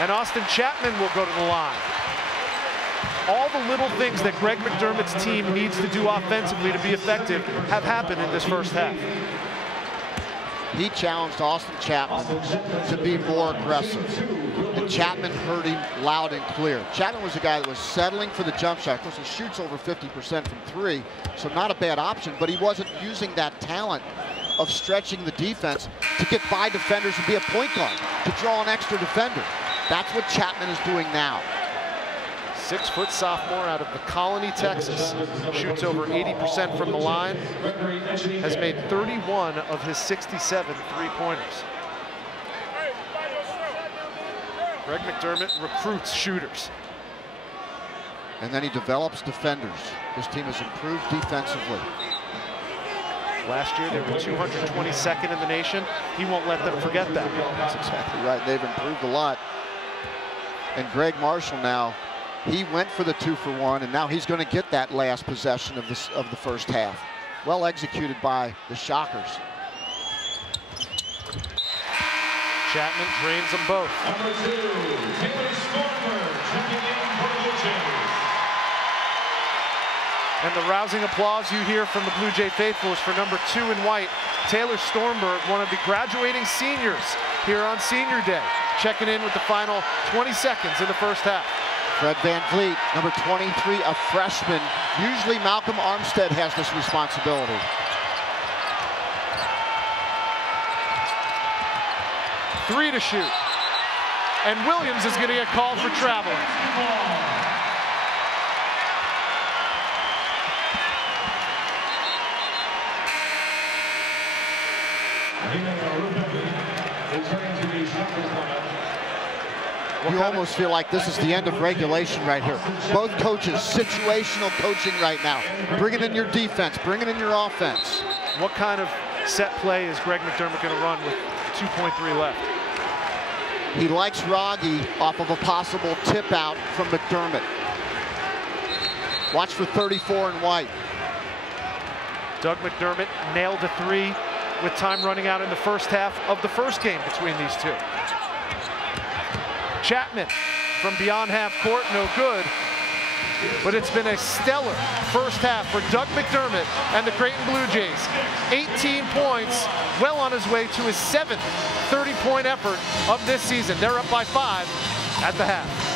And Austin Chapman will go to the line. All the little things that Greg McDermott's team needs to do offensively to be effective have happened in this first half. he challenged Austin Chapman to be more aggressive. And Chapman heard him loud and clear. Chapman was a guy that was settling for the jump shot. Of course, he shoots over 50% from 3, so not a bad option, but he wasn't using that talent of stretching the defense to get by defenders and be a point guard, to draw an extra defender. That's what Chapman is doing now. 6-foot sophomore out of the Colony, Texas. Shoots over 80% from the line. Has made 31 of his 67 three-pointers. Greg McDermott recruits shooters. And then he develops defenders. This team has improved defensively. Last year, they were 222nd in the nation. He won't let them forget that. That's exactly right. They've improved a lot. And Greg Marshall now, he went for the 2-for-1, and now he's going to get that last possession of the first half. Well executed by the Shockers. Chapman drains them both. Number 2, Taylor Stormer, checking in for the Blue Jays. And the rousing applause you hear from the Blue Jay faithful is for number 2 in white, Taylor Stormberg, one of the graduating seniors here on Senior Day, checking in with the final 20 seconds in the first half. Fred VanVleet, number 23, a freshman. Usually Malcolm Armstead has this responsibility. Three to shoot. And Williams is going to get called for traveling. You almost feel like this is the end of regulation right here. Both coaches, situational coaching right now. Bringing in your defense, bringing in your offense. What kind of set play is Greg McDermott going to run with 2.3 left? He likes Wragge off of a possible tip out from McDermott. Watch for 34 in white. Doug McDermott nailed a 3 with time running out in the first half of the first game between these two. Chapman from beyond half court, no good. But it's been a stellar first half for Doug McDermott and the Creighton Blue Jays. 18 points, well on his way to his 7th 30-point effort of this season. They're up by 5 at the half.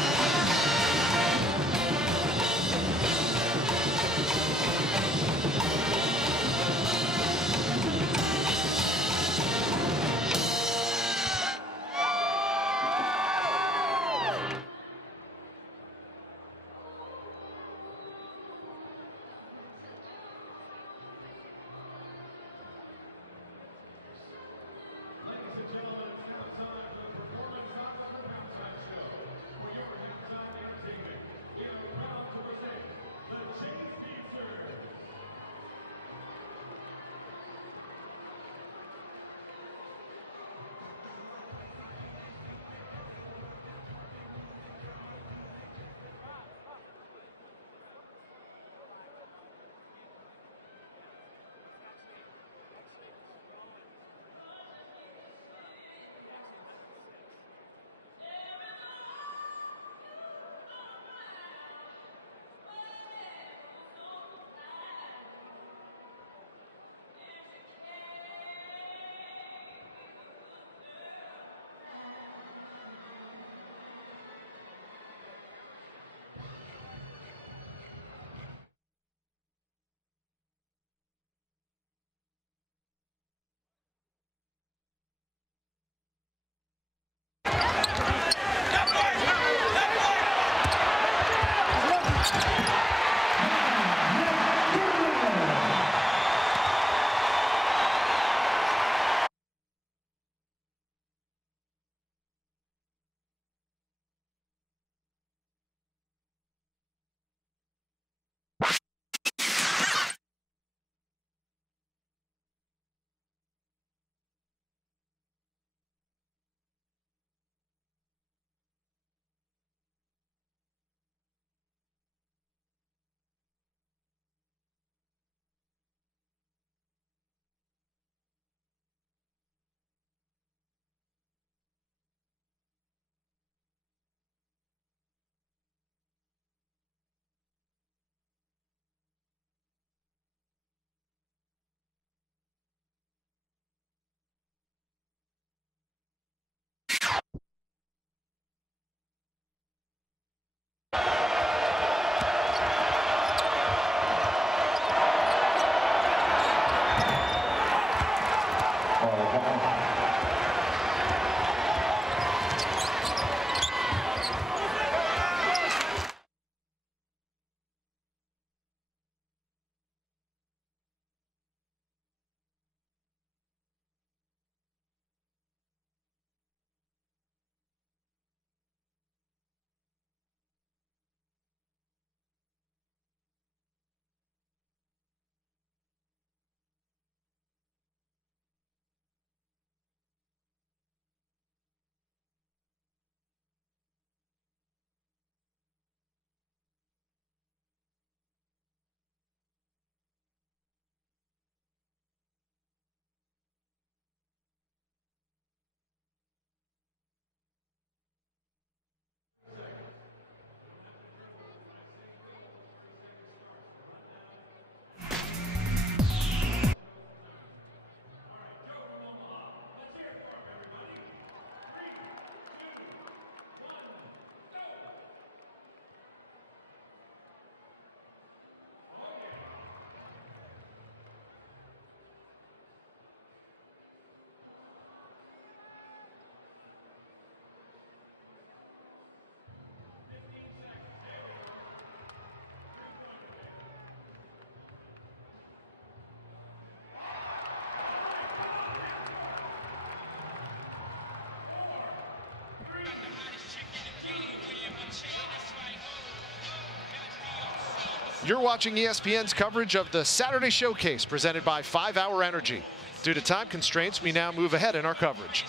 You're watching ESPN's coverage of the Saturday Showcase presented by 5 Hour Energy. Due to time constraints, we now move ahead in our coverage.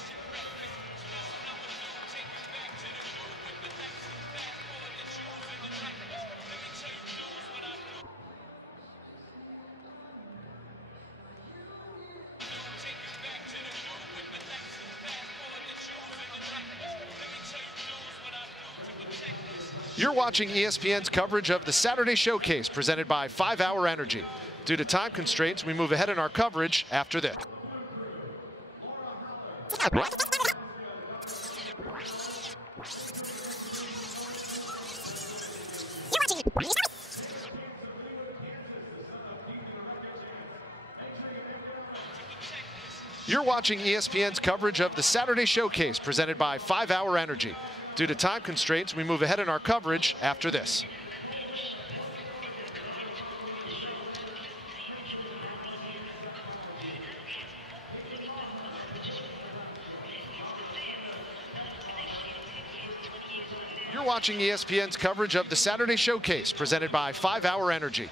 You're watching ESPN's coverage of the Saturday Showcase presented by 5 Hour Energy. Due to time constraints, we move ahead in our coverage after this. You're watching ESPN's coverage of the Saturday Showcase presented by 5 Hour Energy. Due to time constraints, we move ahead in our coverage after this. You're watching ESPN's coverage of the Saturday Showcase presented by 5 Hour Energy.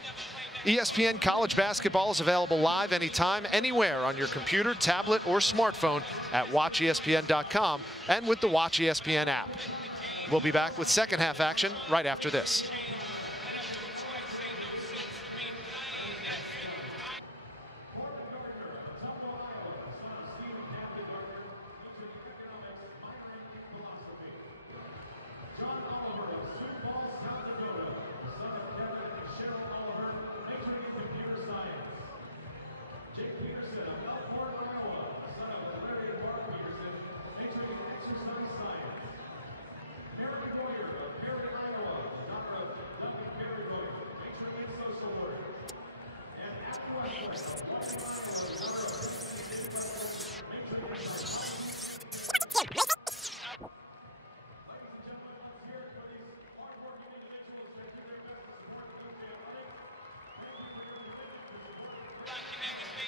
ESPN College Basketball is available live anytime, anywhere on your computer, tablet, or smartphone at WatchESPN.com and with the Watch ESPN app. We'll be back with second half action right after this.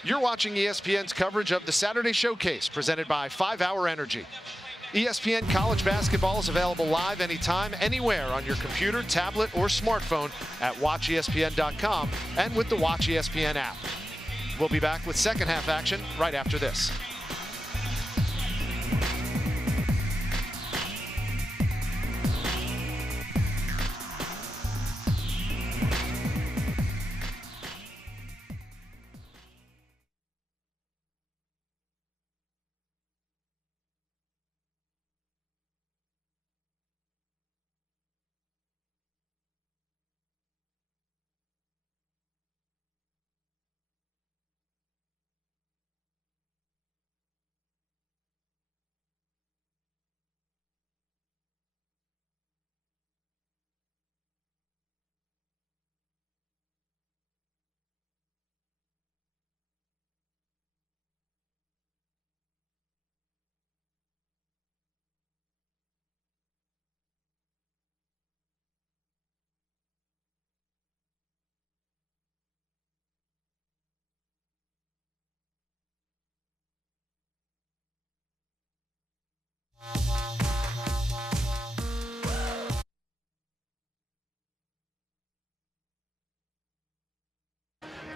You're watching ESPN's coverage of the Saturday Showcase presented by 5 Hour Energy. ESPN College Basketball is available live anytime, anywhere on your computer, tablet, or smartphone at WatchESPN.com and with the Watch ESPN app. We'll be back with second half action right after this.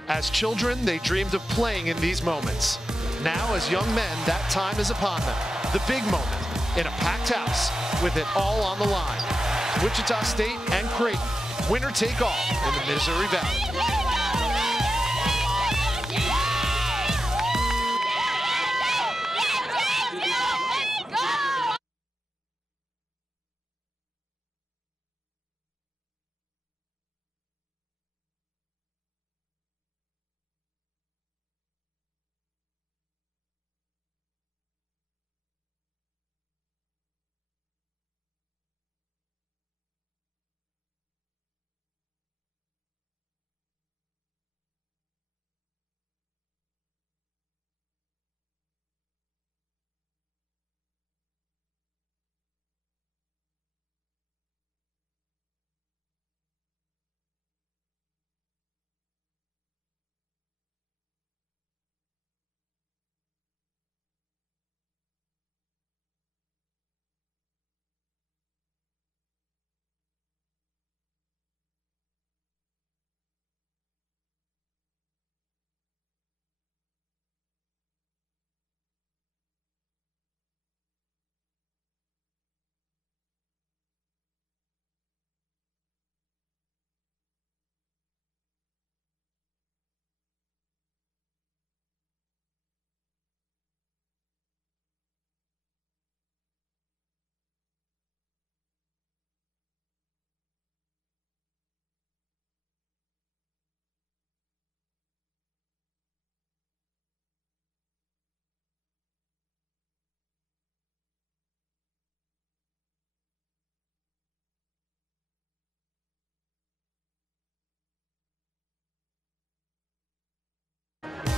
As children, they dreamed of playing in these moments. Now, as young men, that time is upon them. The big moment in a packed house with it all on the line. Wichita State and Creighton, winner take all in the Missouri Valley.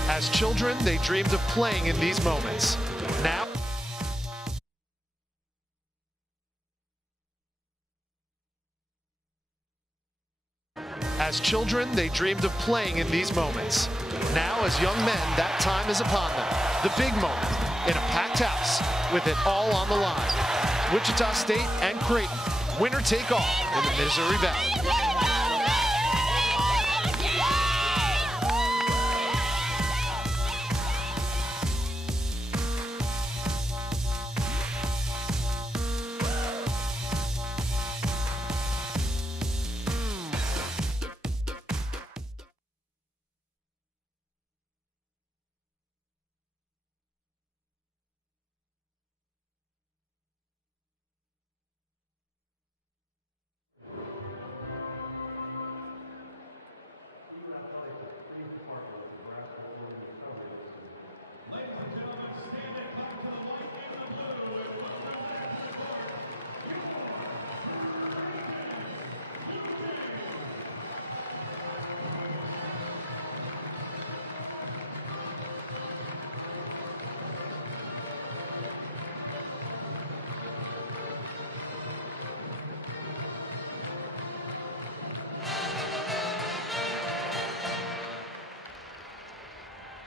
As children, they dreamed of playing in these moments. Now, as children, they dreamed of playing in these moments. Now, as young men, that time is upon them. The big moment in a packed house with it all on the line. Wichita State and Creighton, winner take all in the Missouri Valley.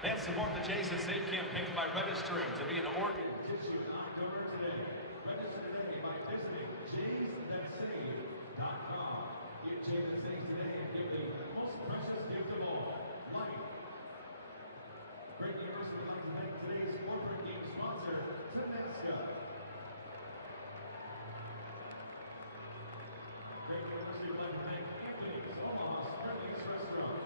And support the Jays and Save campaign by registering to be an organ tissue donor today. Register today by visiting jaysthatsave.com. Give Jays and Save today and give them the most precious gift of all, life. Great University would like to thank today's corporate game sponsor, Tabasco. Great University would like to thank Anthony's Omaha Springley's Restaurant.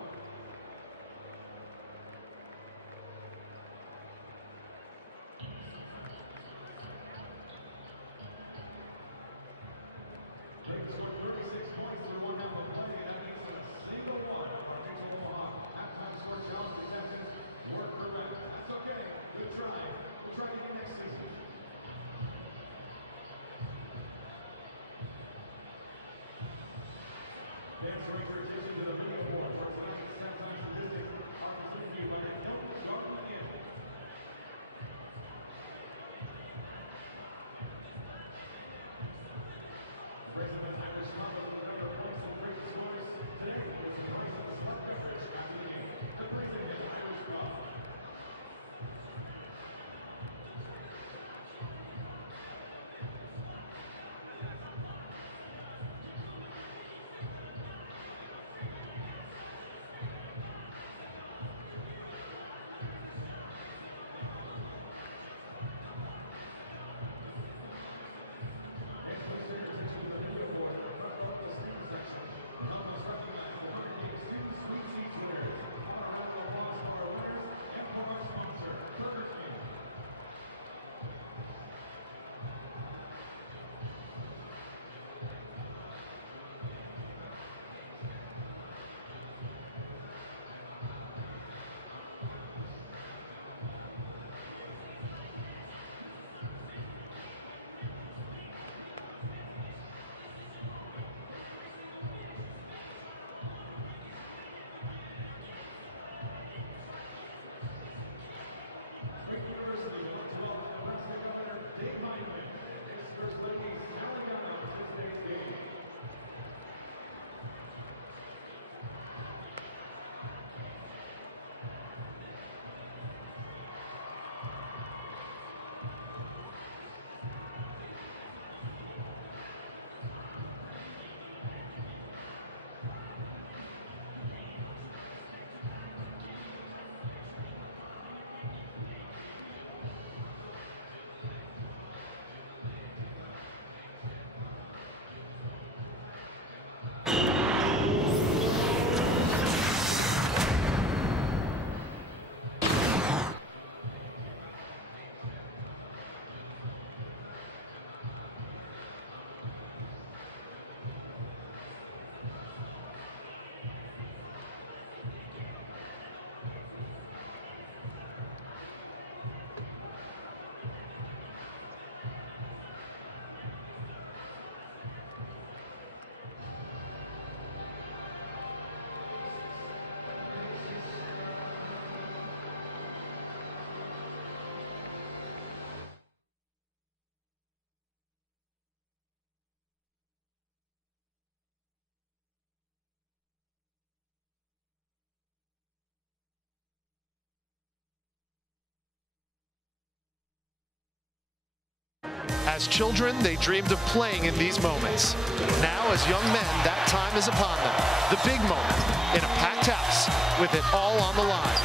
As children, they dreamed of playing in these moments. Now, as young men, that time is upon them. The big moment in a packed house with it all on the line.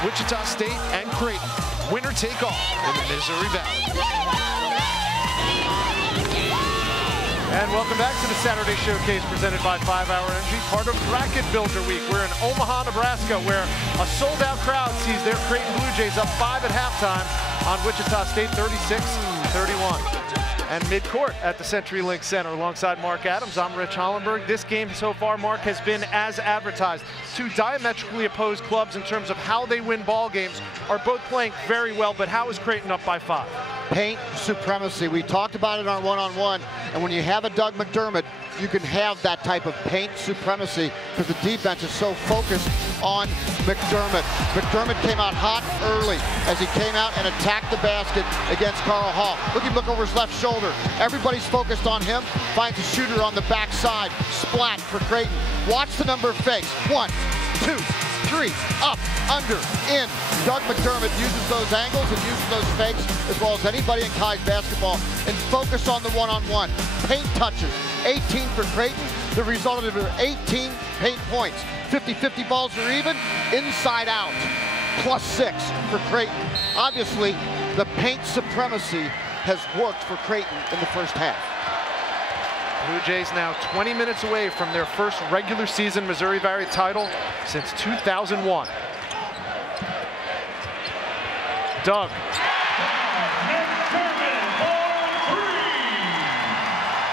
Wichita State and Creighton, winner take all in the Missouri Valley. And welcome back to the Saturday Showcase presented by 5 Hour Energy, part of Bracket Builder Week. We're in Omaha, Nebraska, where a sold-out crowd sees their Creighton Blue Jays up 5 at halftime on Wichita State 36-31. And mid-court at the CenturyLink Center alongside Mark Adams, I'm Rich Hollenberg. This game so far, Mark, has been as advertised. Two diametrically opposed clubs in terms of how they win ball games are both playing very well, but how is Creighton up by 5? Paint supremacy. We talked about it in our one-on-one, and when you have a Doug McDermott, you can have that type of paint supremacy because the defense is so focused on McDermott. McDermott came out hot early as he came out and attacked the basket against Carl Hall. Look over his left shoulder. Everybody's focused on him. Finds a shooter on the backside. Splat for Creighton. Watch the number of fakes. 1, 2, 3, up, under, in. Doug McDermott uses those angles and uses those fakes as well as anybody in college basketball, and focus on the one-on-one. Paint touches, 18 for Creighton. The result of it are 18 paint points. 50-50 balls are even, inside out. +6 for Creighton. Obviously, the paint supremacy has worked for Creighton in the first half. Blue Jays now 20 minutes away from their first regular season Missouri Valley title since 2001. Doug.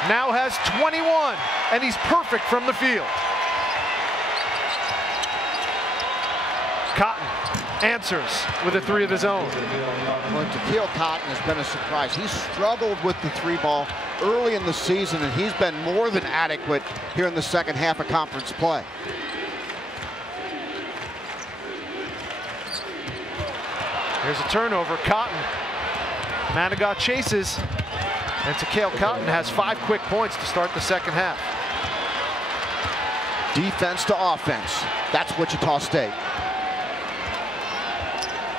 Now has 21, and he's perfect from the field. Cotton answers with a 3 of his own. Well, Takeel Cotton has been a surprise. He struggled with the 3 ball early in the season, and he's been more than adequate here in the second half of conference play. Here's a turnover. Cotton. Manigat chases, and Takeel Cotton has 5 quick points to start the second half. Defense to offense. That's Wichita State.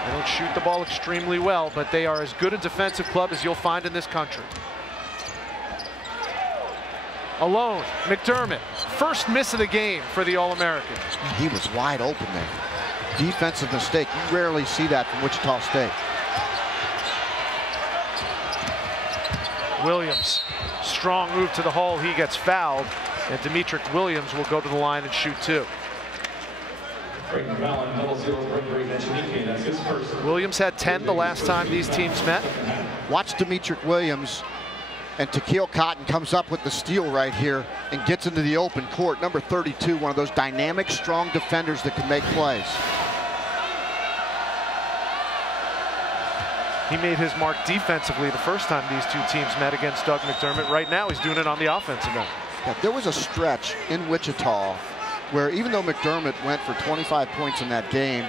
They don't shoot the ball extremely well, but they are as good a defensive club as you'll find in this country. Alone, McDermott. First miss of the game for the All-American. He was wide open there. Defensive mistake. You rarely see that from Wichita State. Williams, strong move to the hole. He gets fouled, and Demetric Williams will go to the line and shoot 2. Williams had 10 the last time these teams met. Watch Demetric Williams, and Takeel Cotton comes up with the steal right here and gets into the open court. Number 32, one of those dynamic, strong defenders that can make plays. He made his mark defensively the first time these two teams met against Doug McDermott. Right now, he's doing it on the offensive end. Yeah, there was a stretch in Wichita where even though McDermott went for 25 points in that game,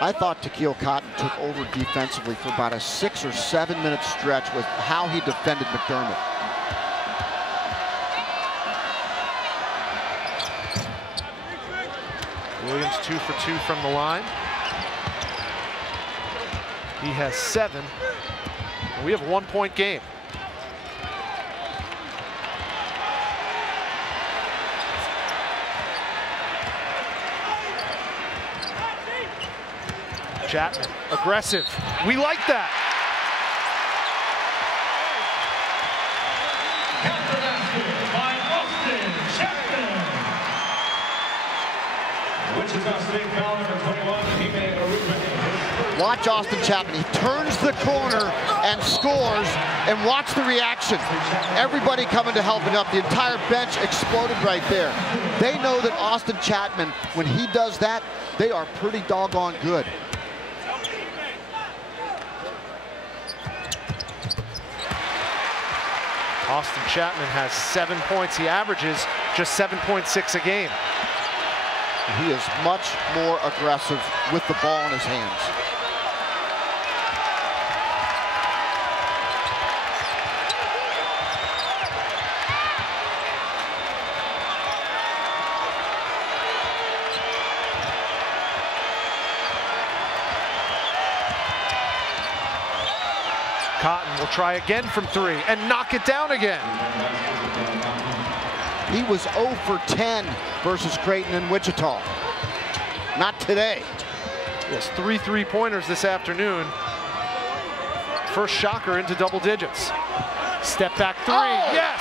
I thought Takeel Cotton took over defensively for about a 6 or 7 minute stretch with how he defended McDermott. Williams 2 for 2 from the line. He has 7. We have a 1-point game. Chapman, aggressive. We like that. Wichita State foul number 21, Ime Arube. Watch Austin Chapman. He turns the corner and scores, and watch the reaction. Everybody coming to help him up. The entire bench exploded right there. They know that Austin Chapman, when he does that, they are pretty doggone good. Austin Chapman has 7 points. He averages just 7.6 a game. He is much more aggressive with the ball in his hands. Cotton will try again from 3 and knock it down again. He was 0 for 10 versus Creighton and Wichita. Not today. Yes, 3 3-pointers this afternoon. First shocker into double digits. Step back 3, yes!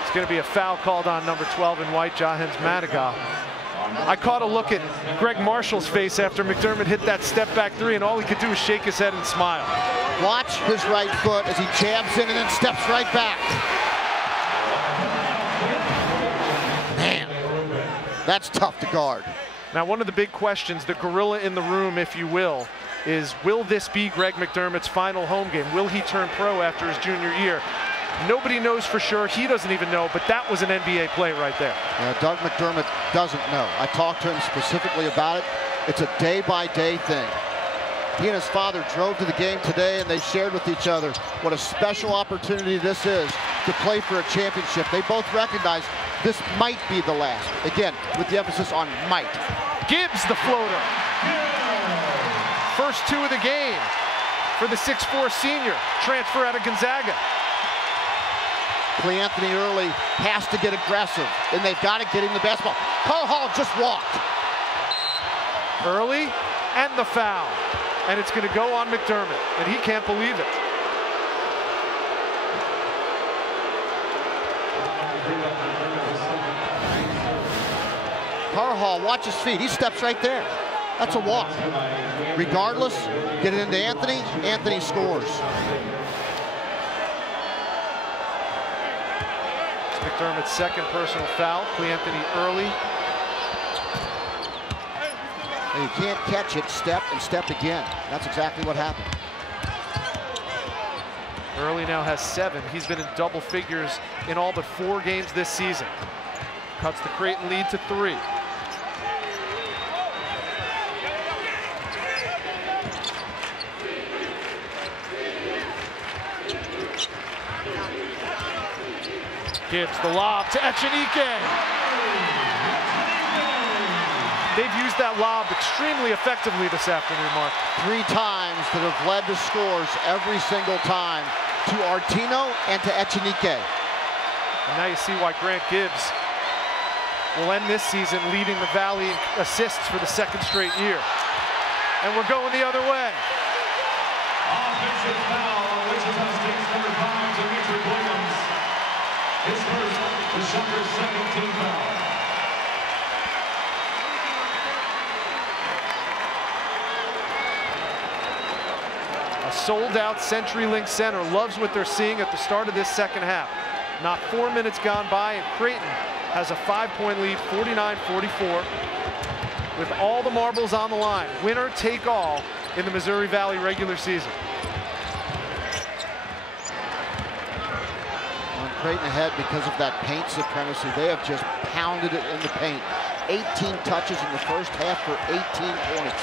It's going to be a foul called on number 12 in white, Jahens Madiga. I caught a look at Greg Marshall's face after McDermott hit that step back 3, and all he could do was shake his head and smile. Watch his right foot as he jabs in and then steps right back. Man, that's tough to guard. Now, one of the big questions, the gorilla in the room, if you will this be Greg McDermott's final home game? Will he turn pro after his junior year? Nobody knows for sure. He doesn't even know, but that was an NBA play right there. Doug McDermott doesn't know. I talked to him specifically about it. It's a day-by-day thing. He and his father drove to the game today, and they shared with each other what a special opportunity this is to play for a championship. They both recognize this might be the last. Again, with the emphasis on might. Gibbs the floater. First 2 of the game for the 6'4" senior, transfer out of Gonzaga. Cleanthony Early has to get aggressive, and they've got to get him the basketball. Carl Hall just walked. Early and the foul. And it's going to go on McDermott, and he can't believe it. Carl Hall, watch his feet. He steps right there. That's a walk. Regardless, get it into Anthony. Anthony scores. McDermott's second personal foul. Cleanthony Early. And you can't catch it, step and step again. That's exactly what happened. Early now has 7. He's been in double figures in all but 4 games this season. Cuts the Creighton lead to 3. Gibbs the lob to Echenike. They've used that lob extremely effectively this afternoon, Mark. 3 times that have led to scores every single time, to Artino and to Echenike. And now you see why Grant Gibbs will end this season leading the Valley in assists for the 2nd straight year. And we're going the other way. Offensive foul, Wichita State's number 5, Demetric Williams. His first, the Shockers' 2nd team foul. A sold-out CenturyLink Center loves what they're seeing at the start of this 2nd half. Not 4 minutes gone by, and Creighton has a 5-point lead, 49-44, with all the marbles on the line. Winner take all in the Missouri Valley regular season. Creighton ahead because of that paint supremacy. They have just pounded it in the paint. 18 touches in the first half for 18 points.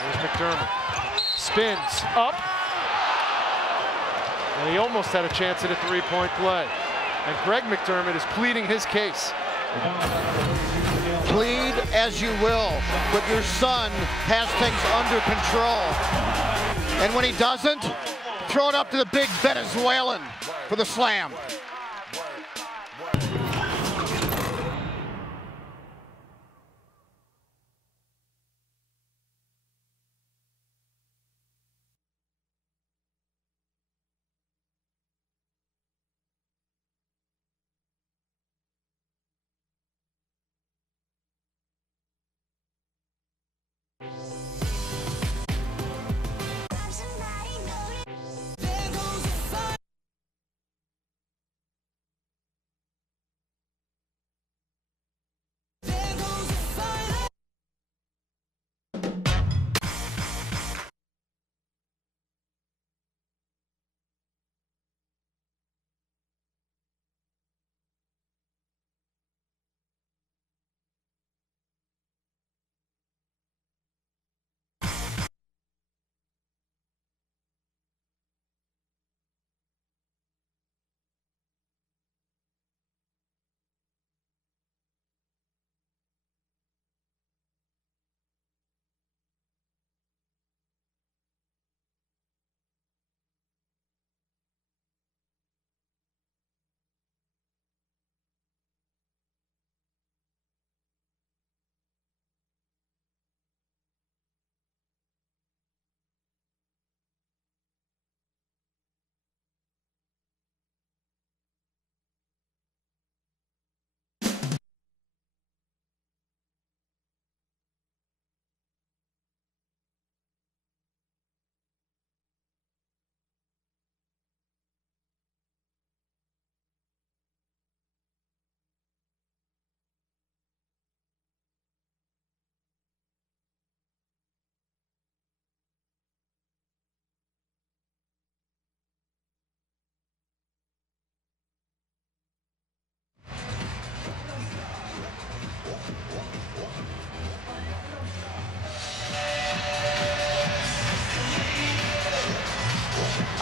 There's McDermott. Spins up. And he almost had a chance at a 3-point play. And Greg McDermott is pleading his case. Plead as you will, but your son has things under control. And when he doesn't, throw it up to the big Venezuelan for the slam.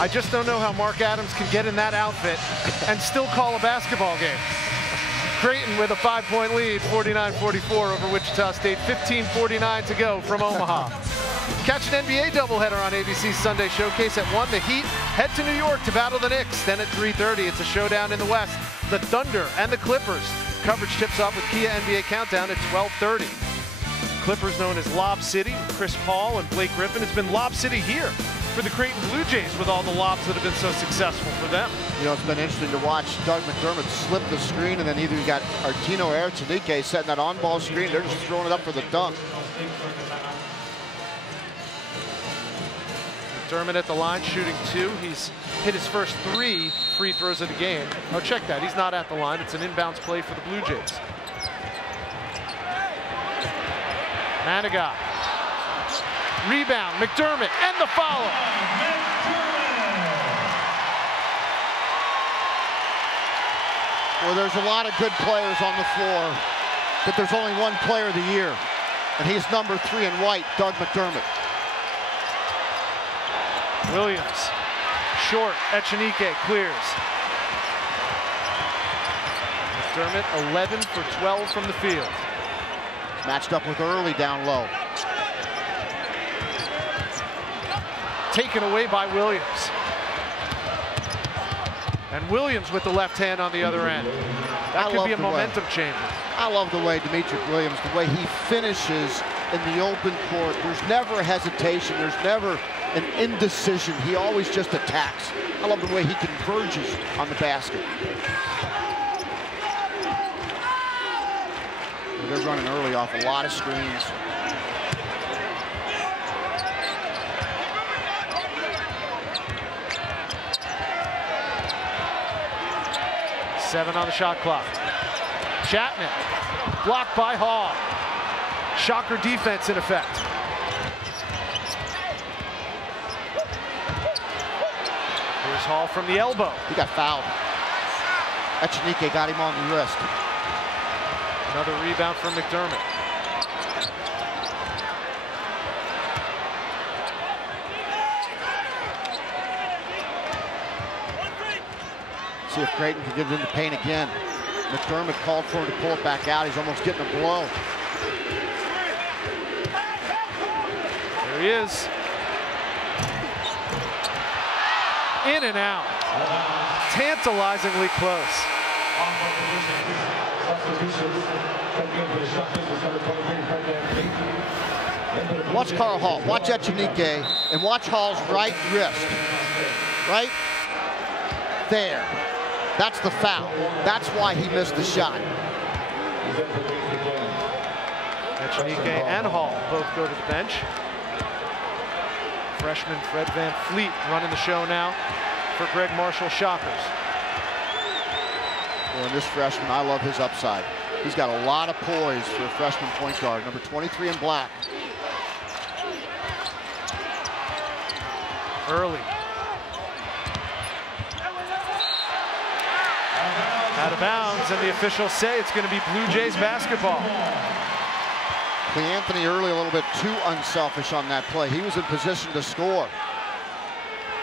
I just don't know how Mark Adams can get in that outfit and still call a basketball game. Creighton with a 5-point lead, 49-44 over Wichita State, 15:49 to go from Omaha. Catch an NBA doubleheader on ABC's Sunday Showcase at 1. The Heat head to New York to battle the Knicks. Then at 3:30, it's a showdown in the West. The Thunder and the Clippers. Coverage tips off with Kia NBA Countdown at 12:30. Clippers known as Lob City, Chris Paul and Blake Griffin. It's been Lob City here for the Creighton Blue Jays with all the lobs that have been so successful for them. You know, it's been interesting to watch Doug McDermott slip the screen, and then either you got Artino or Echenike setting that on-ball screen. They're just throwing it up for the dunk. McDermott at the line, shooting 2. He's hit his first 3 free throws of the game. Oh, check that. He's not at the line. It's an inbounds play for the Blue Jays. Manigat. Rebound, McDermott, and the follow. Well, there's a lot of good players on the floor, but there's only one player of the year, and he's number 3 in white, Doug McDermott. Williams, short, Echenike clears. McDermott 11 for 12 from the field. Matched up with Early down low. Taken away by Williams. And Williams with the left hand on the other end. That could be a momentum changer. I love the way Demetric Williams, the way he finishes in the open court. There's never hesitation. There's never an indecision. He always just attacks. I love the way he converges on the basket. They're running Early off a lot of screens. Seven on the shot clock. Chapman, blocked by Hall. Shocker defense in effect. Here's Hall from the elbow. He got fouled. Echenike got him on the wrist. Another rebound from McDermott. See if Creighton can get it in the paint again. McDermott called for him to pull it back out. He's almost getting a blow. There he is. In and out. Tantalizingly close. Watch Carl Hall, watch Echenike, and watch Hall's right wrist. Right there. That's the foul. That's why he missed the shot. Echenike and Hall both go to the bench. Freshman Fred Van Fleet running the show now for Greg Marshall Shockers. Well, and this freshman, I love his upside. He's got a lot of poise for a freshman point guard. Number 23 in black. Early. Out of bounds, and the officials say it's going to be Blue Jays basketball. Anthony Early a little bit too unselfish on that play. He was in position to score.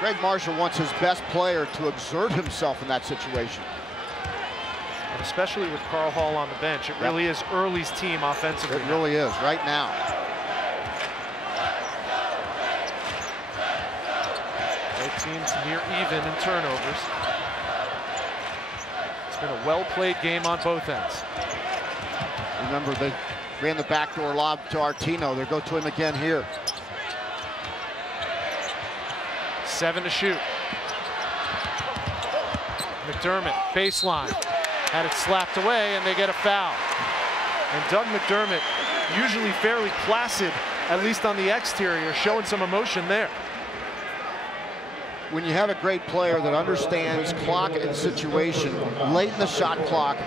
Greg Marshall wants his best player to exert himself in that situation. And especially with Carl Hall on the bench, it really is Early's team offensively. It really is, right now. Both teams near even in turnovers. It's been a well-played game on both ends. Remember, they ran the backdoor lob to Artino. They'll go to him again here. 7 to shoot. McDermott, baseline. Had it slapped away, and they get a foul. And Doug McDermott, usually fairly placid, at least on the exterior, showing some emotion there. When you have a great player that understands clock and situation, late in the shot clock,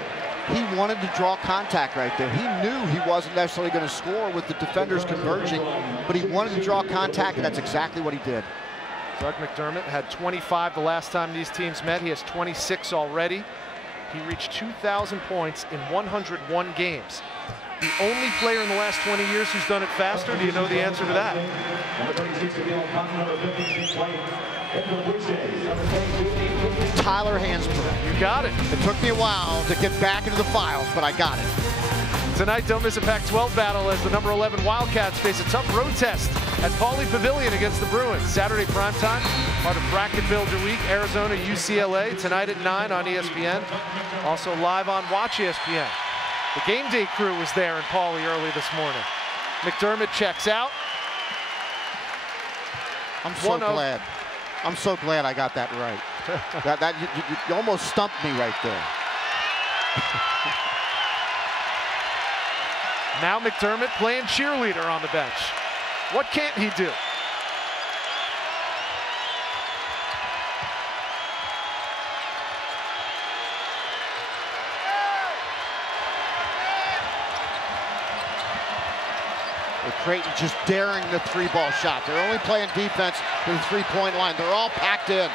he wanted to draw contact right there. He knew he wasn't necessarily going to score with the defenders converging, but he wanted to draw contact, and that's exactly what he did. Doug McDermott had 25 the last time these teams met. He has 26 already. He reached 2,000 points in 101 games. The only player in the last 20 years who's done it faster. Do you know the answer to that? Tyler Hansbrough. You got it. It took me a while to get back into the files, but I got it. Tonight, don't miss a Pac-12 battle as the number 11 Wildcats face a tough road test at Pauley Pavilion against the Bruins. Saturday primetime, part of Bracket Builder Week, Arizona, UCLA, tonight at 9 on ESPN. Also live on Watch ESPN. The game day crew was there in Pauley early this morning. McDermott checks out. I'm so glad. I'm so glad I got that right. You almost stumped me right there. Now McDermott playing cheerleader on the bench. What can't he do? Creighton just daring the three-ball shot. They're only playing defense to the three-point line. They're all packed in.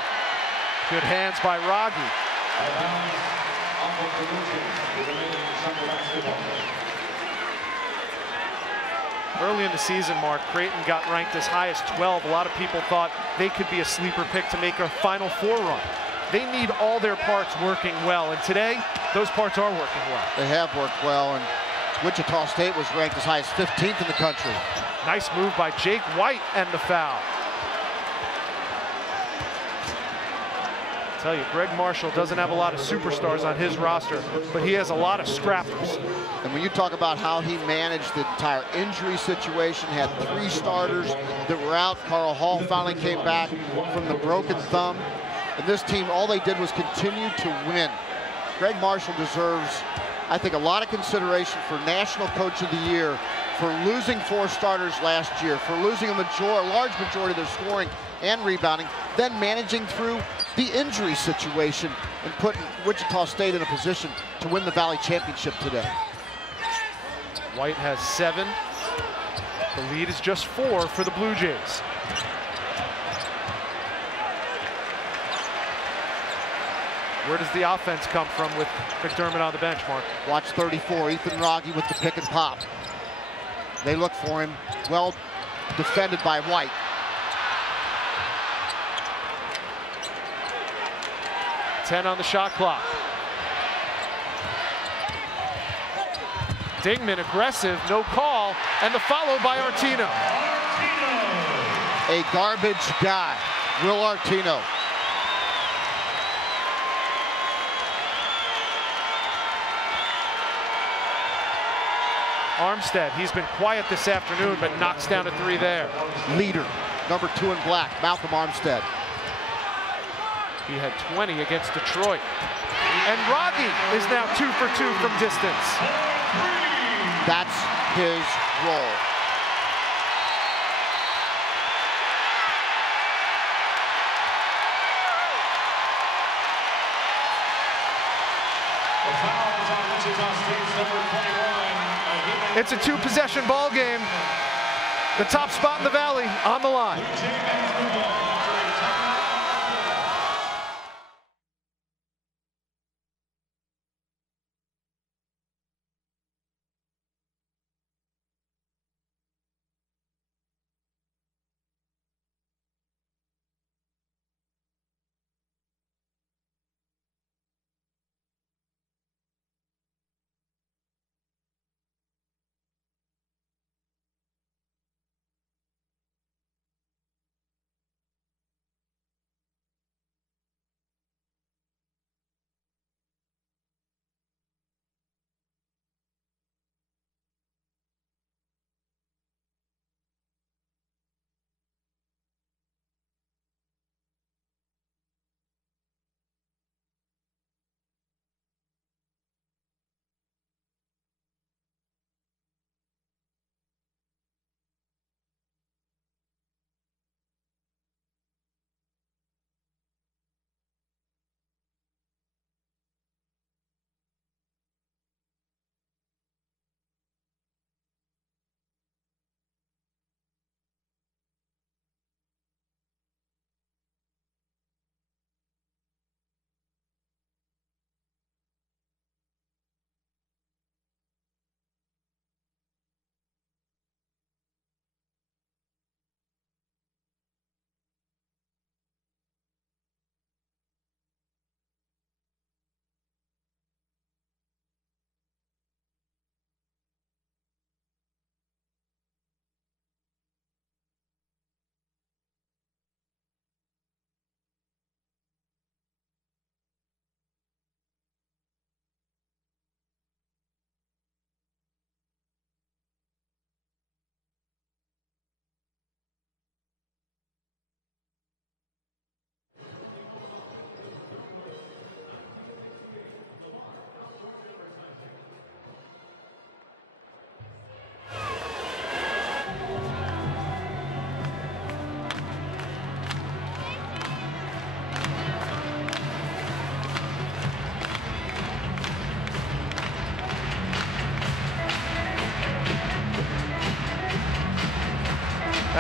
Good hands by Wragge. Early in the season, Mark, Creighton got ranked as high as 12. A lot of people thought they could be a sleeper pick to make a Final Four run. They need all their parts working well, and today, those parts are working well. They have worked well, and Wichita State was ranked as high as 15th in the country. Nice move by Jake White and the foul. I tell you, Greg Marshall doesn't have a lot of superstars on his roster, but he has a lot of scrappers. And when you talk about how he managed the entire injury situation, had 3 starters that were out. Carl Hall finally came back from the broken thumb. And this team, all they did was continue to win. Greg Marshall deserves, I think, a lot of consideration for National Coach of the Year for losing 4 starters last year, for losing a large majority of their scoring and rebounding, then managing through the injury situation and putting Wichita State in a position to win the Valley Championship today. White has 7. The lead is just 4 for the Blue Jays. Where does the offense come from with McDermott on the bench, Mark? Watch 34, Ethan Wragge with the pick and pop. They look for him, well defended by White. Ten on the shot clock. Dingman aggressive, no call, and the follow by Artino. A garbage guy, Will Artino. Armstead, he's been quiet this afternoon, but knocks down a 3 there. Leader, number 2 in black, Malcolm Armstead. He had 20 against Detroit. And Wragge is now 2 for 2 from distance. That's his role. It's a 2-possession ball game. The top spot in the Valley on the line.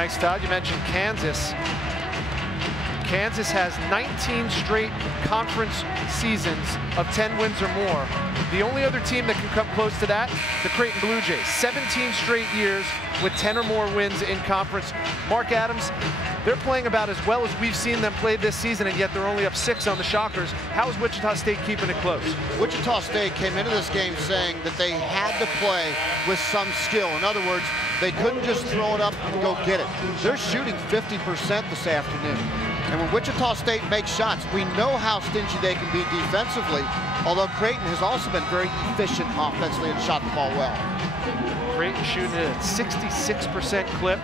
Thanks, Todd. You mentioned Kansas. Kansas has 19 straight conference seasons of 10 wins or more. The only other team that can come close to that, the Creighton Blue Jays. 17 straight years with 10 or more wins in conference. Mark Adams, they're playing about as well as we've seen them play this season, and yet they're only up 6 on the Shockers. How is Wichita State keeping it close? Wichita State came into this game saying that they had to play with some skill. In other words, they couldn't just throw it up and go get it. They're shooting 50% this afternoon. And when Wichita State makes shots, we know how stingy they can be defensively, although Creighton has also been very efficient offensively and shot the ball well. Creighton shooting it at 66% clip,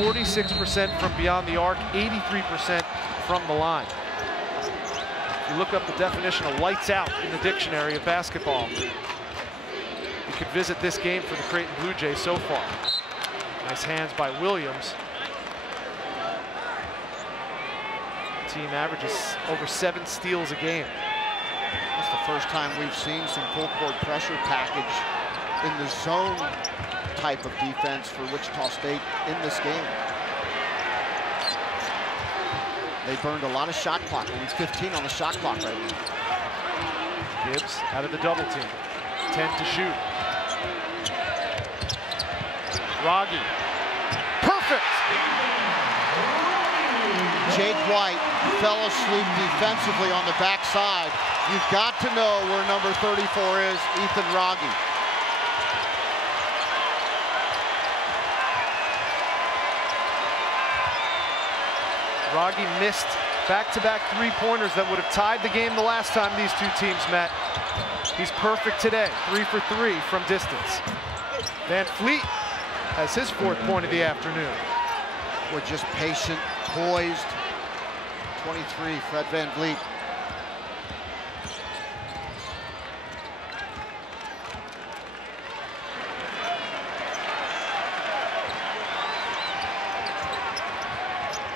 46% from beyond the arc, 83% from the line. If you look up the definition of lights out in the dictionary of basketball, you could visit this game for the Creighton Blue Jays so far. Nice hands by Williams. Team averages over 7 steals a game. That's the first time we've seen some full court pressure package in the zone type of defense for Wichita State in this game. They burned a lot of shot clock. Only 15 on the shot clock right now. Gibbs out of the double team. 10 to shoot. Wragge. Perfect! Jake White fell asleep defensively on the backside. You've got to know where number 34 is, Ethan Wragge. Wragge missed back-to-back three-pointers that would have tied the game the last time these two teams met. He's perfect today, 3 for 3 from distance. Van Fleet has his 4th point of the afternoon. We're just patient, poised. 23, Fred Van Vliet.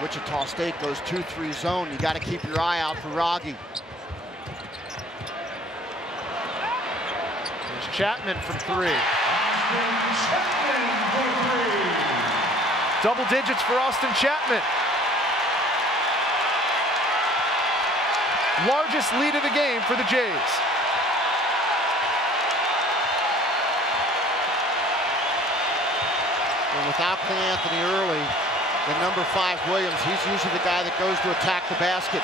Wichita State goes 2-3 zone. You got to keep your eye out for Wragge. There's Chapman from 3. Double digits for Austin Chapman. Largest lead of the game for the Jays. And without Clay Anthony early, the number 5 Williams, he's usually the guy that goes to attack the basket.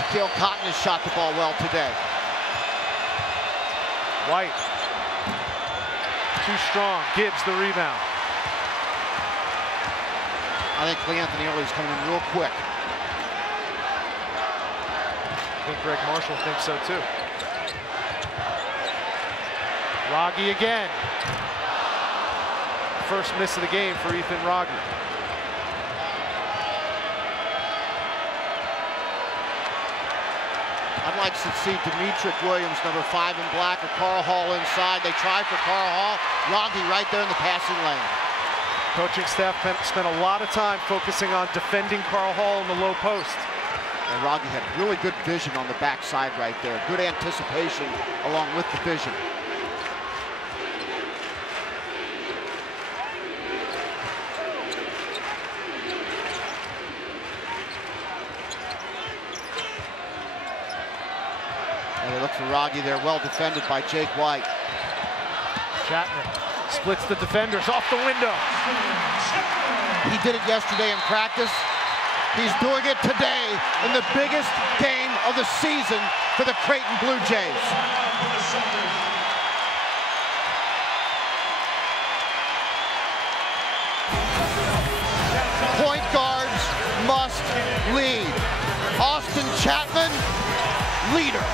Takeel Cotton has shot the ball well today. White. Too strong. Gibbs the rebound. I think Clay Anthony early is coming in real quick. I think Greg Marshall thinks so too. Wragge again. First miss of the game for Ethan Wragge. I'd like to see Demetric Williams, number 5 in black, or Carl Hall inside. They tried for Carl Hall. Wragge right there in the passing lane. Coaching staff spent a lot of time focusing on defending Carl Hall in the low post. And Wragge had really good vision on the backside right there. Good anticipation along with the vision. And they look for Wragge there, well defended by Jake White. Chapman splits the defenders off the window. He did it yesterday in practice. He's doing it today in the biggest game of the season for the Creighton Blue Jays. Point guards must lead. Austin Chapman, leader.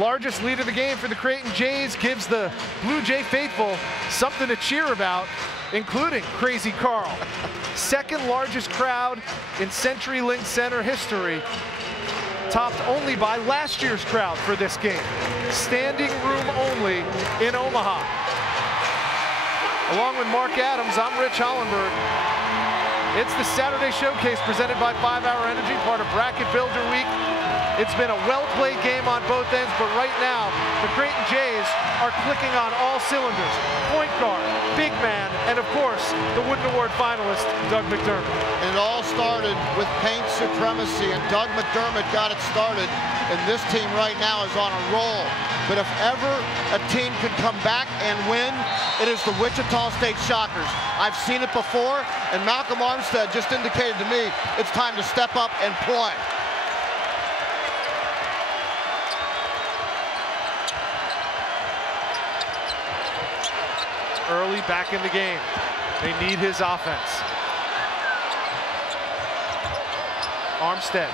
Largest lead of the game for the Creighton Jays gives the Blue Jay faithful something to cheer about, including Crazy Carl. Second largest crowd in CenturyLink Center history, topped only by last year's crowd for this game. Standing room only in Omaha. Along with Mark Adams, I'm Rich Hollenberg. It's the Saturday Showcase presented by 5 Hour Energy, part of Bracket Builder Week. It's been a well-played game on both ends, but right now, the Creighton Jays are clicking on all cylinders. Point guard, big man, and of course, the Wooden Award finalist, Doug McDermott. And it all started with paint supremacy, and Doug McDermott got it started, and this team right now is on a roll. But if ever a team could come back and win, it is the Wichita State Shockers. I've seen it before, and Malcolm Armstead just indicated to me it's time to step up and play. Early back in the game. They need his offense. Armstead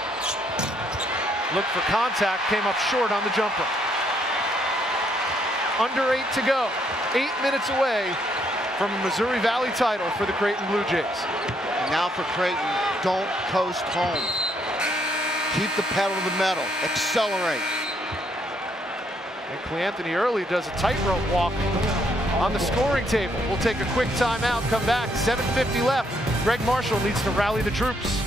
looked for contact, came up short on the jumper. Under 8 to go. 8 minutes away from a Missouri Valley title for the Creighton Blue Jays. Now for Creighton, don't coast home. Keep the pedal to the metal, accelerate. And Cleanthony Early does a tightrope walk on the scoring table. We'll take a quick timeout, come back, 7:50 left. Greg Marshall needs to rally the troops.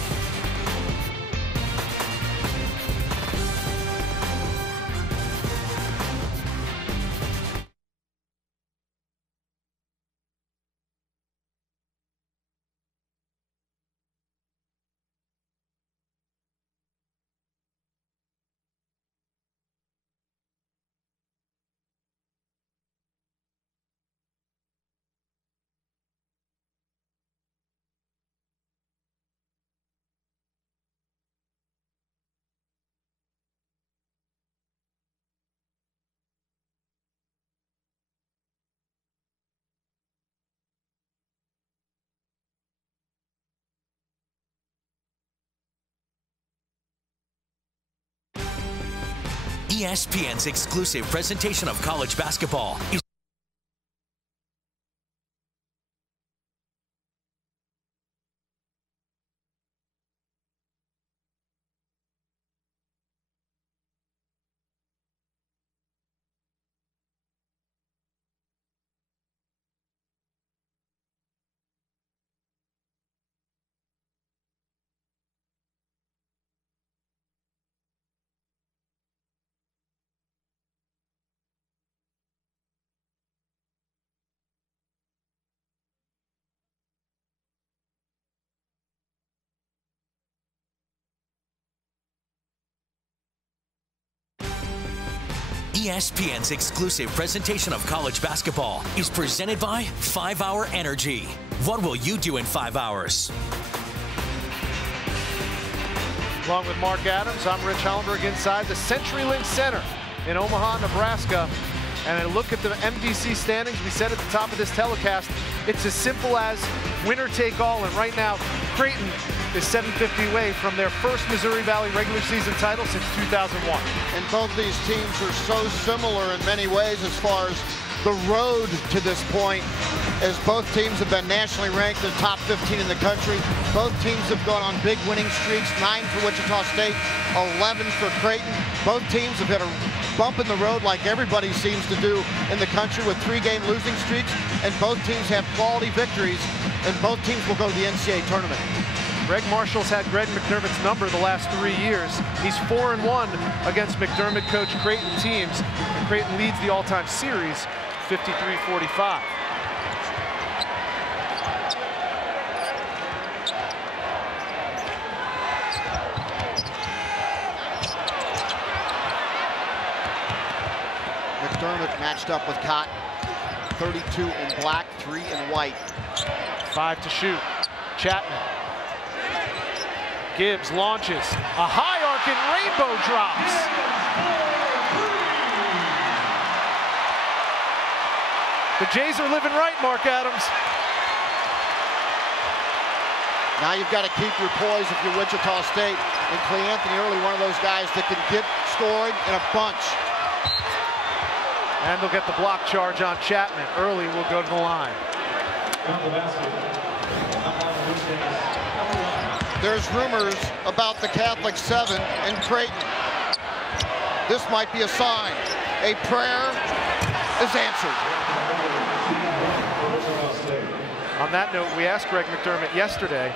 ESPN's exclusive presentation of college basketball is ESPN's exclusive presentation of college basketball is presented by 5 Hour Energy. What will you do in 5 hours? Along with Mark Adams, I'm Rich Hollenberg inside the CenturyLink Center in Omaha, Nebraska. And I look at the MVC standings. We said at the top of this telecast, it's as simple as winner take all. And right now, Creighton is 750 away from their first Missouri Valley regular season title since 2001. And both these teams are so similar in many ways as far as the road to this point, as both teams have been nationally ranked in the top 15 in the country. Both teams have gone on big winning streaks, 9 for Wichita State, 11 for Creighton. Both teams have hit a bump in the road like everybody seems to do in the country with 3-game losing streaks, and both teams have quality victories, and both teams will go to the NCAA tournament. Greg Marshall's had Greg McDermott's number the last 3 years. He's 4-1 against McDermott-coached Creighton teams, and Creighton leads the all-time series 53-45. matched up with Cotton. 32 in black, 3 in white. 5 to shoot. Chapman. Gibbs launches. A high arcing rainbow drops. The Jays are living right, Mark Adams. Now you've got to keep your poise if you're Wichita State. And Cleanthony Early, one of those guys that can get scoring in a bunch. And they'll get the block charge on Chapman. Early will go to the line. There's rumors about the Catholic 7 in Creighton. This might be a sign. A prayer is answered. On that note, we asked Greg McDermott yesterday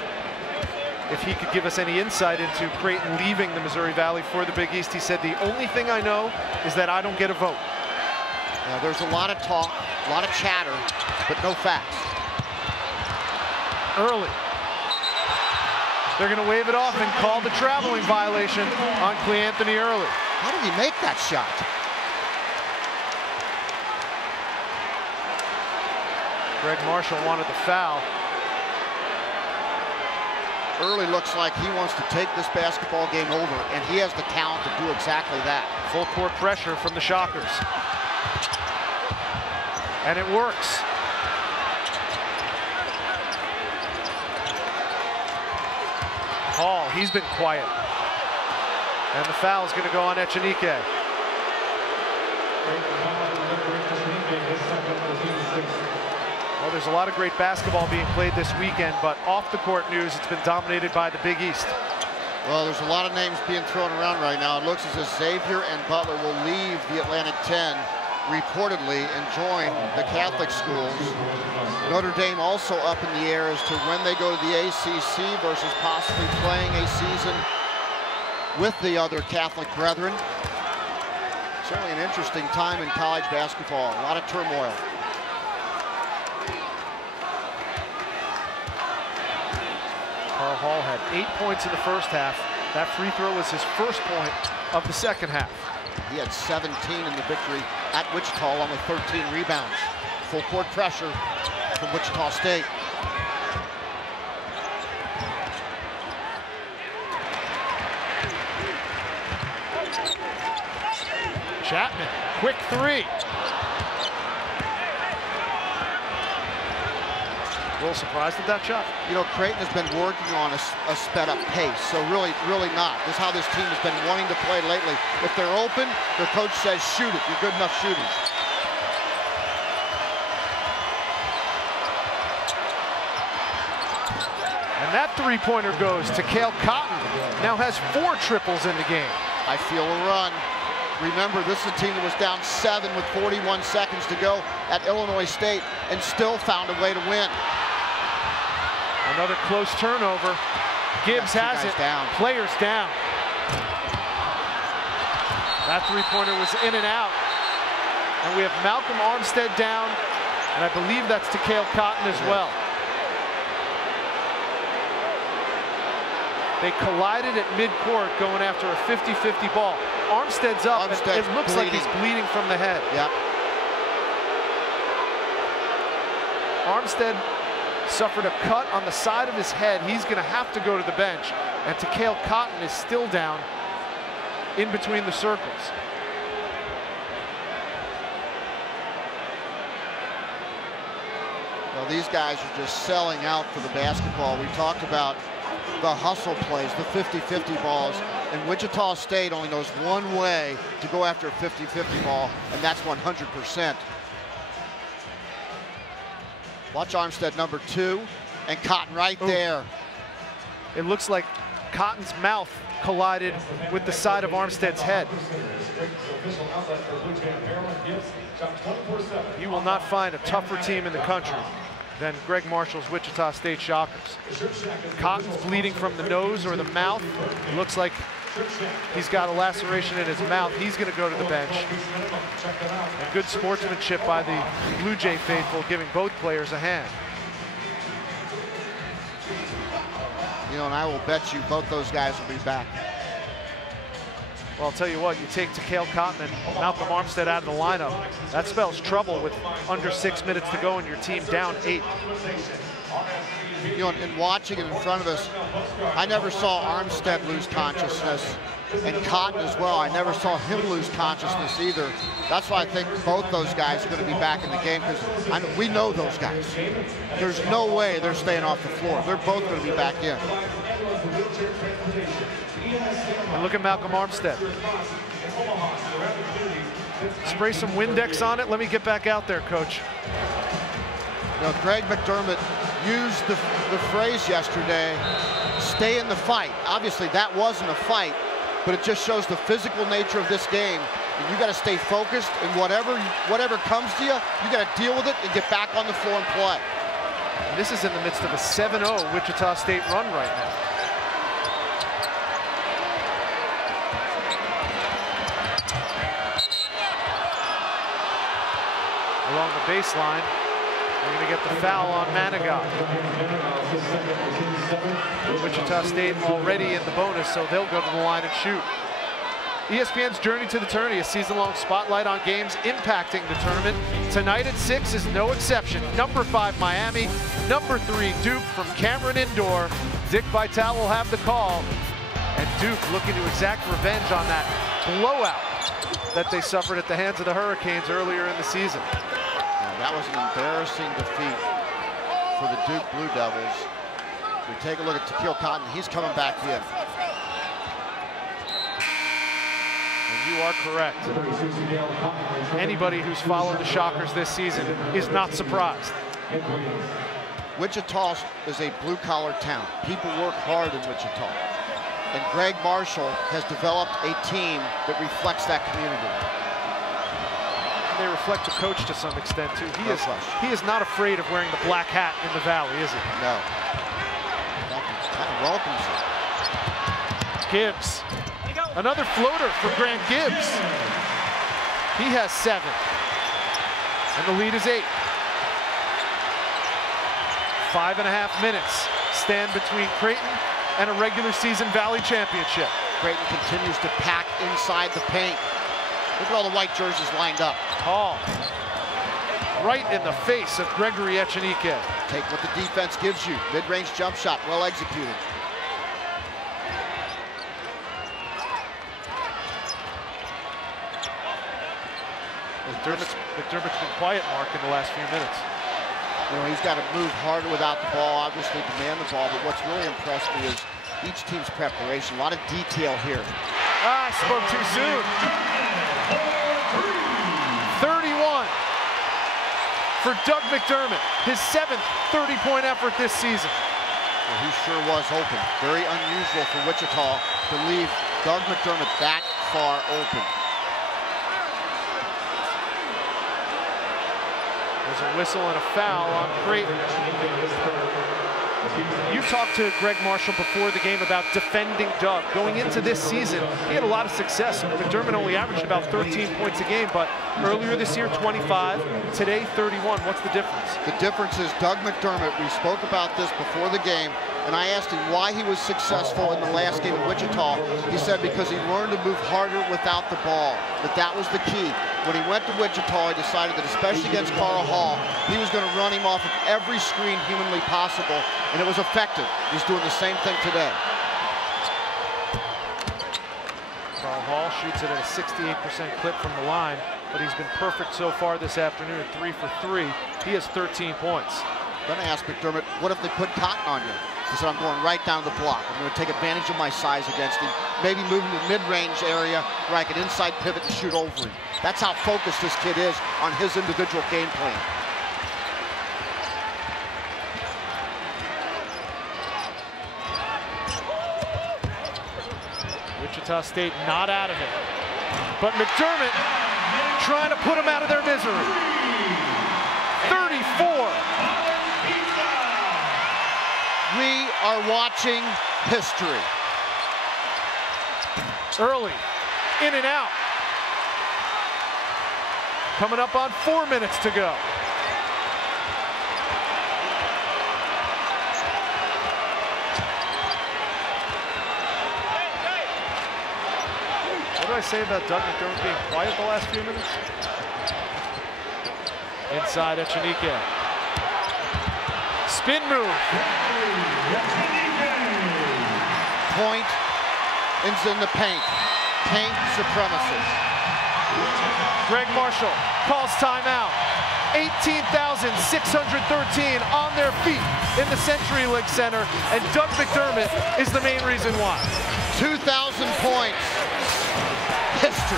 if he could give us any insight into Creighton leaving the Missouri Valley for the Big East. He said, the only thing I know is that I don't get a vote. Now, there's a lot of talk, a lot of chatter, but no facts. Early. They're going to wave it off and call the traveling violation on Cleanthony Early. How did he make that shot? Greg Marshall wanted the foul. Early looks like he wants to take this basketball game over, and he has the talent to do exactly that. Full court pressure from the Shockers. And it works. Hall, he's been quiet. And the foul is going to go on Echenique. Well, there's a lot of great basketball being played this weekend, but off the court news, it's been dominated by the Big East. Well, there's a lot of names being thrown around right now. It looks as if Xavier and Butler will leave the Atlantic 10 reportedly and join the Catholic schools. Notre Dame also up in the air as to when they go to the ACC versus possibly playing a season with the other Catholic brethren. Certainly an interesting time in college basketball. A lot of turmoil. Carl Hall had 8 points in the first half. That free throw was his first point of the second half. He had 17 in the victory at Wichita along with 13 rebounds. Full court pressure from Wichita State. Chapman, quick three. A little surprised at that shot. You know, Creighton has been working on a sped up pace, so really not. This is how this team has been wanting to play lately. If they're open, their coach says, shoot it. You're good enough shooters. And that three-pointer goes to Cale Cotton. Now has 4 triples in the game. I feel a run. Remember, this is a team that was down 7 with 41 seconds to go at Illinois State and still found a way to win. Another close turnover. Gibbs has it. Down. Players down. That three-pointer was in and out. And we have Malcolm Armstead down, and I believe that's to Cale Cotton as well. They collided at midcourt going after a 50-50 ball. Armstead's up, and it looks like he's bleeding from the head. Yep. Armstead suffered a cut on the side of his head. He's going to have to go to the bench. And Cale Cotton is still down in between the circles. Well, these guys are just selling out for the basketball. We talked about the hustle plays, the 50-50 balls. And Wichita State only knows one way to go after a 50-50 ball, and that's 100%. Watch Armstead, number 2, and Cotton right there. It looks like Cotton's mouth collided with the side of Armstead's head. You will not find a tougher team in the country than Greg Marshall's Wichita State Shockers. Cotton's bleeding from the nose or the mouth. It looks like he's got a laceration in his mouth. He's going to go to the bench. And good sportsmanship by the Blue Jay faithful, giving both players a hand. You know, and I will bet you both those guys will be back. Well, I'll tell you what, you take Takale Cotton and Malcolm Armstead out of the lineup, that spells trouble with under 6 minutes to go and your team down 8. You know, in watching it in front of us, I never saw Armstead lose consciousness, and Cotton as well. I never saw him lose consciousness either. That's why I think both those guys are going to be back in the game, because we know those guys. There's no way they're staying off the floor. They're both going to be back in. And look at Malcolm Armstead. Spray some Windex on it. Let me get back out there, Coach. You know, Greg McDermott used the phrase yesterday, stay in the fight. Obviously, that wasn't a fight, but it just shows the physical nature of this game. And you got to stay focused, and whatever comes to you, you got to deal with it and get back on the floor and play. And this is in the midst of a 7-0 Wichita State run right now. Along the baseline, we're going to get the foul on Manigat. Wichita State already in the bonus, so they'll go to the line and shoot. ESPN's Journey to the Tourney, a season-long spotlight on games impacting the tournament. Tonight at 6 is no exception. Number 5, Miami. Number 3, Duke from Cameron Indoor. Dick Vitale will have the call. And Duke looking to exact revenge on that blowout that they suffered at the hands of the Hurricanes earlier in the season. That was an embarrassing defeat for the Duke Blue Devils. We take a look at Takale Cotton. He's coming back in. And you are correct. Anybody who's followed the Shockers this season is not surprised. Wichita is a blue-collar town. People work hard in Wichita. And Greg Marshall has developed a team that reflects that community. They reflect the coach to some extent too. He is not afraid of wearing the black hat in the Valley, is he? No. Kind of welcomes it. Gibbs. Another floater for Grant Gibbs. He has 7. And the lead is 8. 5.5 minutes stand between Creighton and a regular season Valley championship. Creighton continues to pack inside the paint. Look at all the white jerseys lined up. Hall, right in the face of Gregory Echenike. Take what the defense gives you. Mid-range jump shot, well executed. McDermott's been quiet, Mark, in the last few minutes. You know, he's got to move harder without the ball, obviously demand the ball, but what's really impressed me is each team's preparation. A lot of detail here. I spoke too soon. 31 for Doug McDermott, his 7th 30-point effort this season. Well, he sure was open. Very unusual for Wichita to leave Doug McDermott that far open. There's a whistle and a foul on Creighton. You talked to Greg Marshall before the game about defending Doug. Going into this season, he had a lot of success. McDermott only averaged about 13 points a game, but earlier this year, 25. Today, 31. What's the difference? The difference is Doug McDermott, we spoke about this before the game, and I asked him why he was successful in the last game in Wichita. He said because he learned to move harder without the ball, that was the key. When he went to Wichita, he decided that especially against Carl Hall, he was going to run him off of every screen humanly possible, and it was effective. He's doing the same thing today. Carl Hall shoots it at a 68% clip from the line, but he's been perfect so far this afternoon, 3 for 3. He has 13 points. Then I asked McDermott, what if they put Cotton on you? He said, I'm going right down the block. I'm going to take advantage of my size against him, maybe move him to the mid-range area where I can inside pivot and shoot over him. That's how focused this kid is on his individual game plan. Wichita State not out of it. But McDermott trying to put them out of their misery. 34. We are watching history. Early, in and out. Coming up on 4 minutes to go. What do I say about Doug McDermott being quiet the last few minutes? Inside Echenique. Spin move. Point is in the paint. Paint supremacy. Greg Marshall calls timeout. 18,613 on their feet in the CenturyLink Center, and Doug McDermott is the main reason why. 2,000 points. History.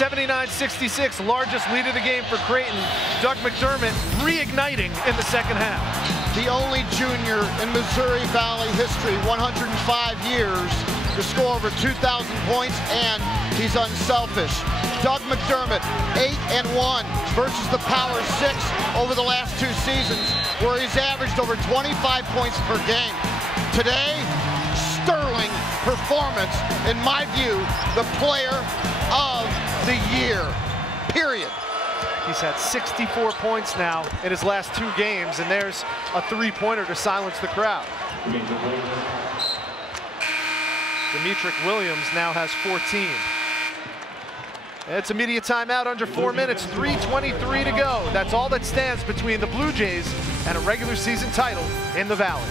(79-66), largest lead of the game for Creighton. Doug McDermott reigniting in the second half. The only junior in Missouri Valley history, 105 years, to score over 2,000 points, and he's unselfish. Doug McDermott, 8-1 versus the Power 6 over the last 2 seasons, where he's averaged over 25 points per game. Today, sterling performance, in my view, the player of the year, period. He's had 64 points now in his last 2 games, and there's a 3-pointer to silence the crowd. Demetric Williams now has 14. It's a media timeout under 4 minutes, 3:23 to go. That's all that stands between the Blue Jays and a regular season title in the Valley.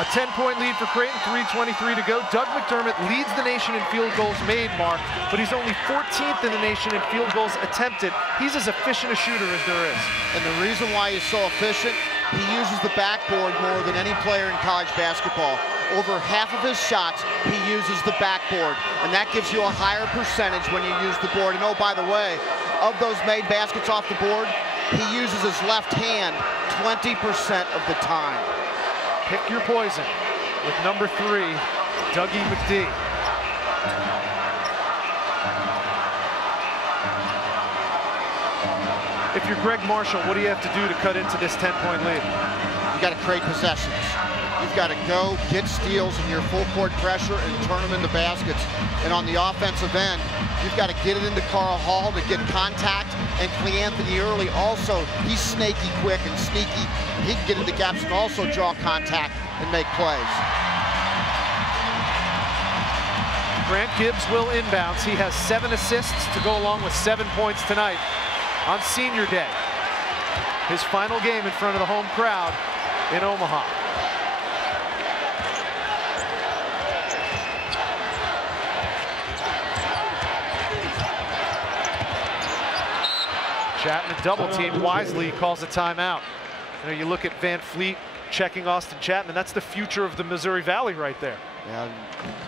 A 10-point lead for Creighton, 3:23 to go. Doug McDermott leads the nation in field goals made, Mark, but he's only 14th in the nation in field goals attempted. He's as efficient a shooter as there is. And the reason why he's so efficient, he uses the backboard more than any player in college basketball. Over half of his shots, he uses the backboard, and that gives you a higher percentage when you use the board. And oh, by the way, of those made baskets off the board, he uses his left hand 20% of the time. Pick your poison with number 3, Dougie McD. If you're Greg Marshall, what do you have to do to cut into this 10-point lead? You got to create possessions. You've got to go get steals in your full court pressure and turn them into baskets. And on the offensive end, you've got to get it into Carl Hall to get contact. And Cleanthony Early also, he's snaky quick and sneaky. He can get into gaps and also draw contact and make plays. Grant Gibbs will inbounds. He has 7 assists to go along with 7 points tonight on Senior Day. His final game in front of the home crowd in Omaha. Chapman double teamed wisely, calls a timeout. You know, you look at Van Fleet checking Austin Chapman. That's the future of the Missouri Valley right there. Yeah,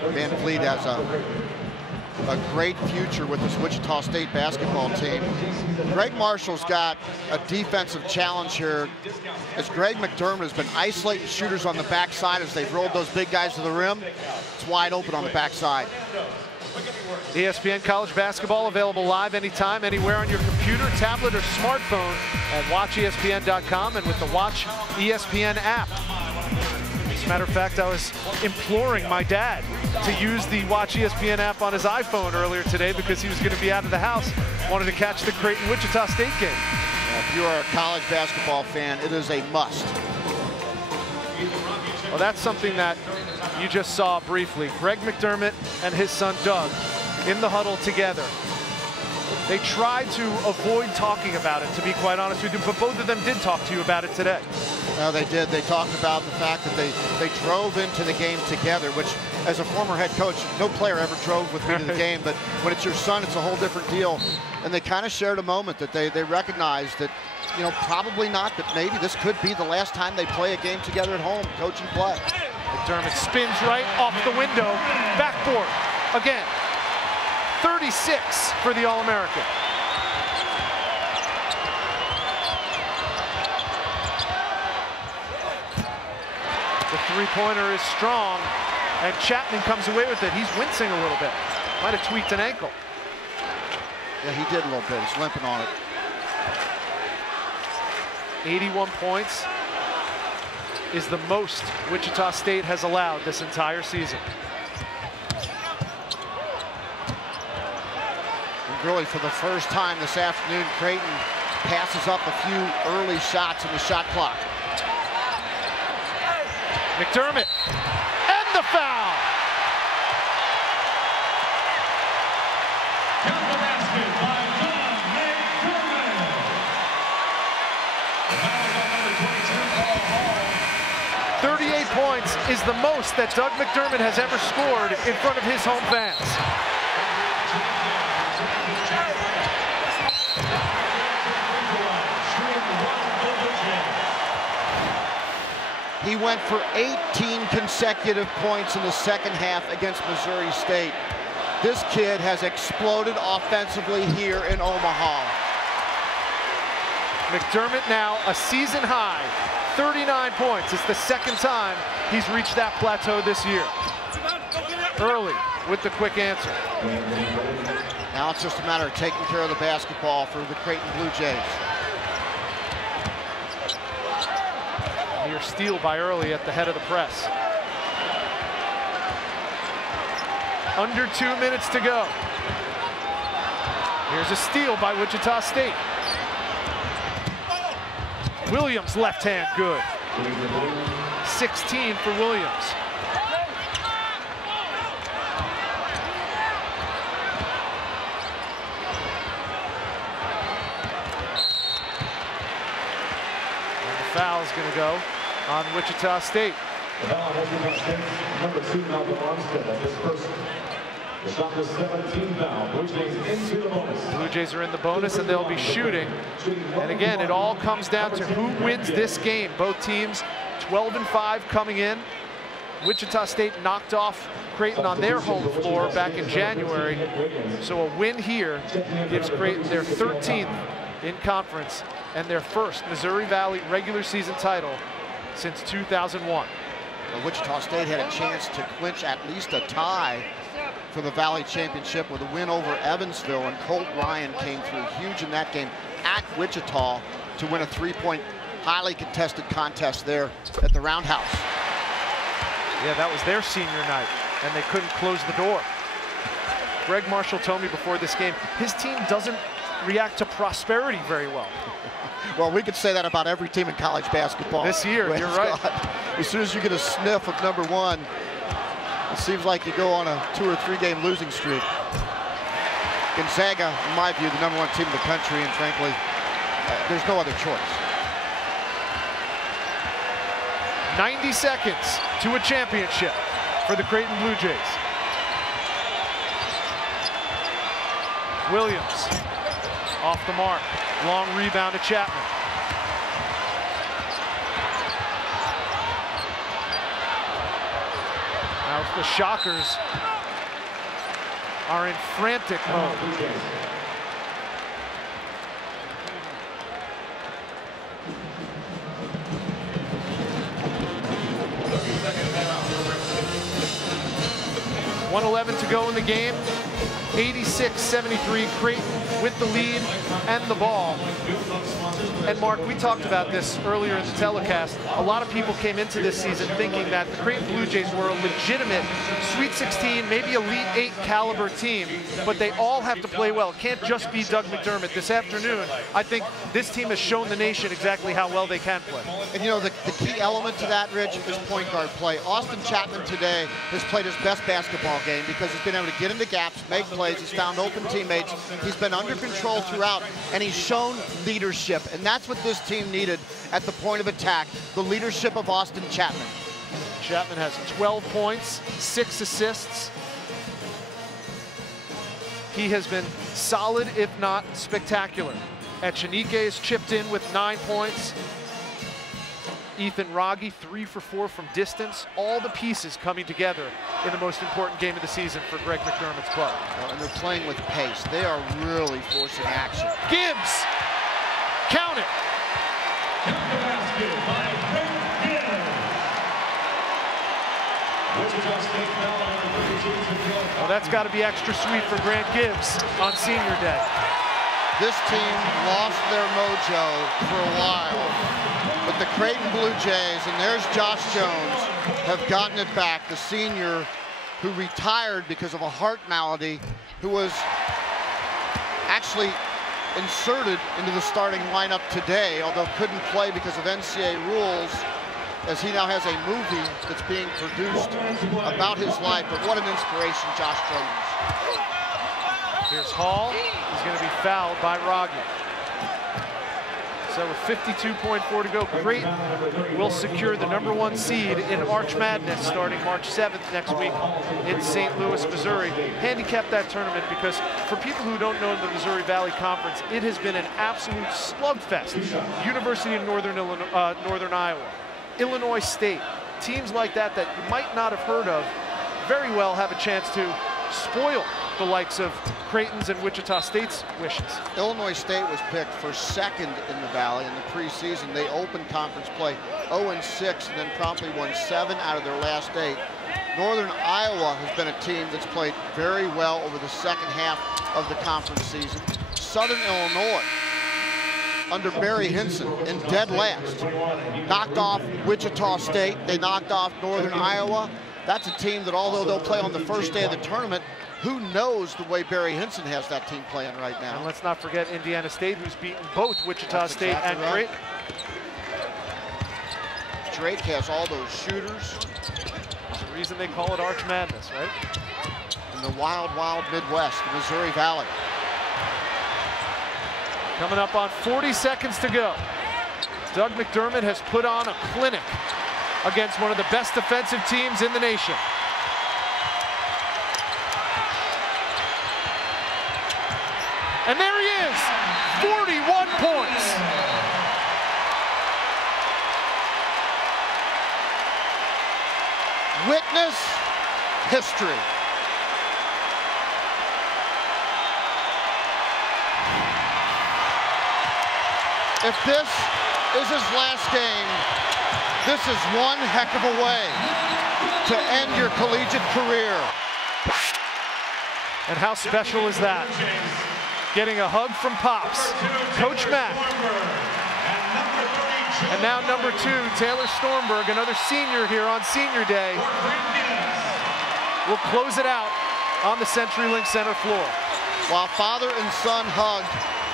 Van Fleet has a great future with this Wichita State basketball team. Greg Marshall's got a defensive challenge here, as Greg McDermott has been isolating shooters on the backside as they've rolled those big guys to the rim. It's wide open on the backside. ESPN College Basketball available live anytime, anywhere on your computer, tablet, or smartphone at WatchESPN.com and with the Watch ESPN app. As a matter of fact, I was imploring my dad to use the Watch ESPN app on his iPhone earlier today because he was going to be out of the house, wanted to catch the Creighton-Wichita State game. If you are a college basketball fan, it is a must. Well, that's something that you just saw briefly. Greg McDermott and his son Doug in the huddle together. They tried to avoid talking about it, to be quite honest with you, but both of them did talk to you about it today. No, they did. They talked about the fact that they drove into the game together, which, as a former head coach, no player ever drove with me to the game, but when it's your son, it's a whole different deal. And they kind of shared a moment that they recognized that, you know, probably not, but maybe this could be the last time they play a game together at home, coach and play. McDermott spins right off the window, backboard again. 36 for the All-American. The three-pointer is strong, and Chapman comes away with it. He's wincing a little bit. Might have tweaked an ankle. Yeah, he did a little bit. He's limping on it. 81 points is the most Wichita State has allowed this entire season. And really, for the first time this afternoon, Creighton passes up a few early shots in the shot clock. McDermott, and the foul! Count the basket by Doug McDermott. The foul is on number 22, Carl Hall. 38 points is the most that Doug McDermott has ever scored in front of his home fans. He went for 18 consecutive points in the second half against Missouri State. This kid has exploded offensively here in Omaha. McDermott now a season high, 39 points. It's the second time he's reached that plateau this year. Early with the quick answer. Now it's just a matter of taking care of the basketball for the Creighton Blue Jays. Near steal by Early at the head of the press. Under 2 minutes to go. Here's a steal by Wichita State. Williams left hand good. 16 for Williams. And the foul is going to go on Wichita State. Shot the 17th foul. Blue Jays into the bonus. Blue Jays are in the bonus, and they'll be shooting. And again, it all comes down to who wins this game. Both teams 12-5 coming in. Wichita State knocked off Creighton on their home floor back in January. So a win here gives Creighton their 13th in conference and their first Missouri Valley regular season title since 2001. Well, Wichita State had a chance to clinch at least a tie for the Valley Championship with a win over Evansville, and Colt Ryan came through huge in that game at Wichita to win a three-point, highly contested contest there at the Roundhouse. Yeah, that was their senior night, and they couldn't close the door. Greg Marshall told me before this game, his team doesn't react to prosperity very well. Well, we could say that about every team in college basketball. This year, you're right. As soon as you get a sniff of number one, it seems like you go on a 2 or 3 game losing streak. Gonzaga, in my view, the number one team in the country, and frankly, there's no other choice. 90 seconds to a championship for the Creighton Blue Jays. Williams off the mark. Long rebound to Chapman. Now the Shockers are in frantic mode. .111 to go in the game. 86-73, Creighton with the lead and the ball. And Mark, we talked about this earlier in the telecast. A lot of people came into this season thinking that the Creighton Blue Jays were a legitimate Sweet 16, maybe Elite 8 caliber team, but they all have to play well. It can't just be Doug McDermott. This afternoon, I think this team has shown the nation exactly how well they can play. And you know, the key element to that, Rich, is point guard play. Austin Chapman today has played his best basketball game because he's been able to get into gaps, make plays, he's found open teammates, he's been under control throughout, and he's shown leadership. And that's what this team needed at the point of attack, the leadership of Austin Chapman. Chapman has 12 points, 6 assists. He has been solid, if not spectacular. Echenique has chipped in with 9 points. Ethan Wragge, 3 for 4 from distance. All the pieces coming together in the most important game of the season for Greg McDermott's club. And they're playing with pace. They are really forcing action. Gibbs, count it. Well, that's got to be extra sweet for Grant Gibbs on senior day. This team lost their mojo for a while. But the Creighton Blue Jays, and there's Josh Jones, have gotten it back. The senior who retired because of a heart malady, who was actually inserted into the starting lineup today, although couldn't play because of NCAA rules, as he now has a movie that's being produced about his life. But what an inspiration, Josh Jones. Here's Hall. He's going to be fouled by Wragge. So with 52.4 to go, Creighton will secure the #1 seed in Arch Madness starting March 7th next week in St. Louis, Missouri. Handicap that tournament because for people who don't know the Missouri Valley Conference, it has been an absolute slugfest. University of Northern Iowa, Illinois State, teams like that that you might not have heard of very well have a chance to spoil the likes of Creighton's and Wichita State's wishes. Illinois State was picked for second in the Valley in the preseason. They opened conference play 0-6 and then promptly won 7 out of their last 8. Northern Iowa has been a team that's played very well over the second half of the conference season. Southern Illinois, under Barry Hinson, in dead last, knocked off Wichita State. They knocked off Northern Iowa. That's a team that, although they'll play on the first day of the tournament, who knows the way Barry Hinson has that team playing right now. And let's not forget Indiana State, who's beaten both Wichita State and Creighton. Drake has all those shooters. That's the reason they call it Arch Madness, right? In the wild, wild Midwest, the Missouri Valley. Coming up on 40 seconds to go. Doug McDermott has put on a clinic against one of the best defensive teams in the nation. And there he is, 41 points. Witness history. If this is his last game, this is one heck of a way to end your collegiate career. And how special is that? Getting a hug from Pops, Coach Mack. And now number 2, Taylor Stormberg, another senior here on senior day, will close it out on the CenturyLink Center floor. While father and son hugged,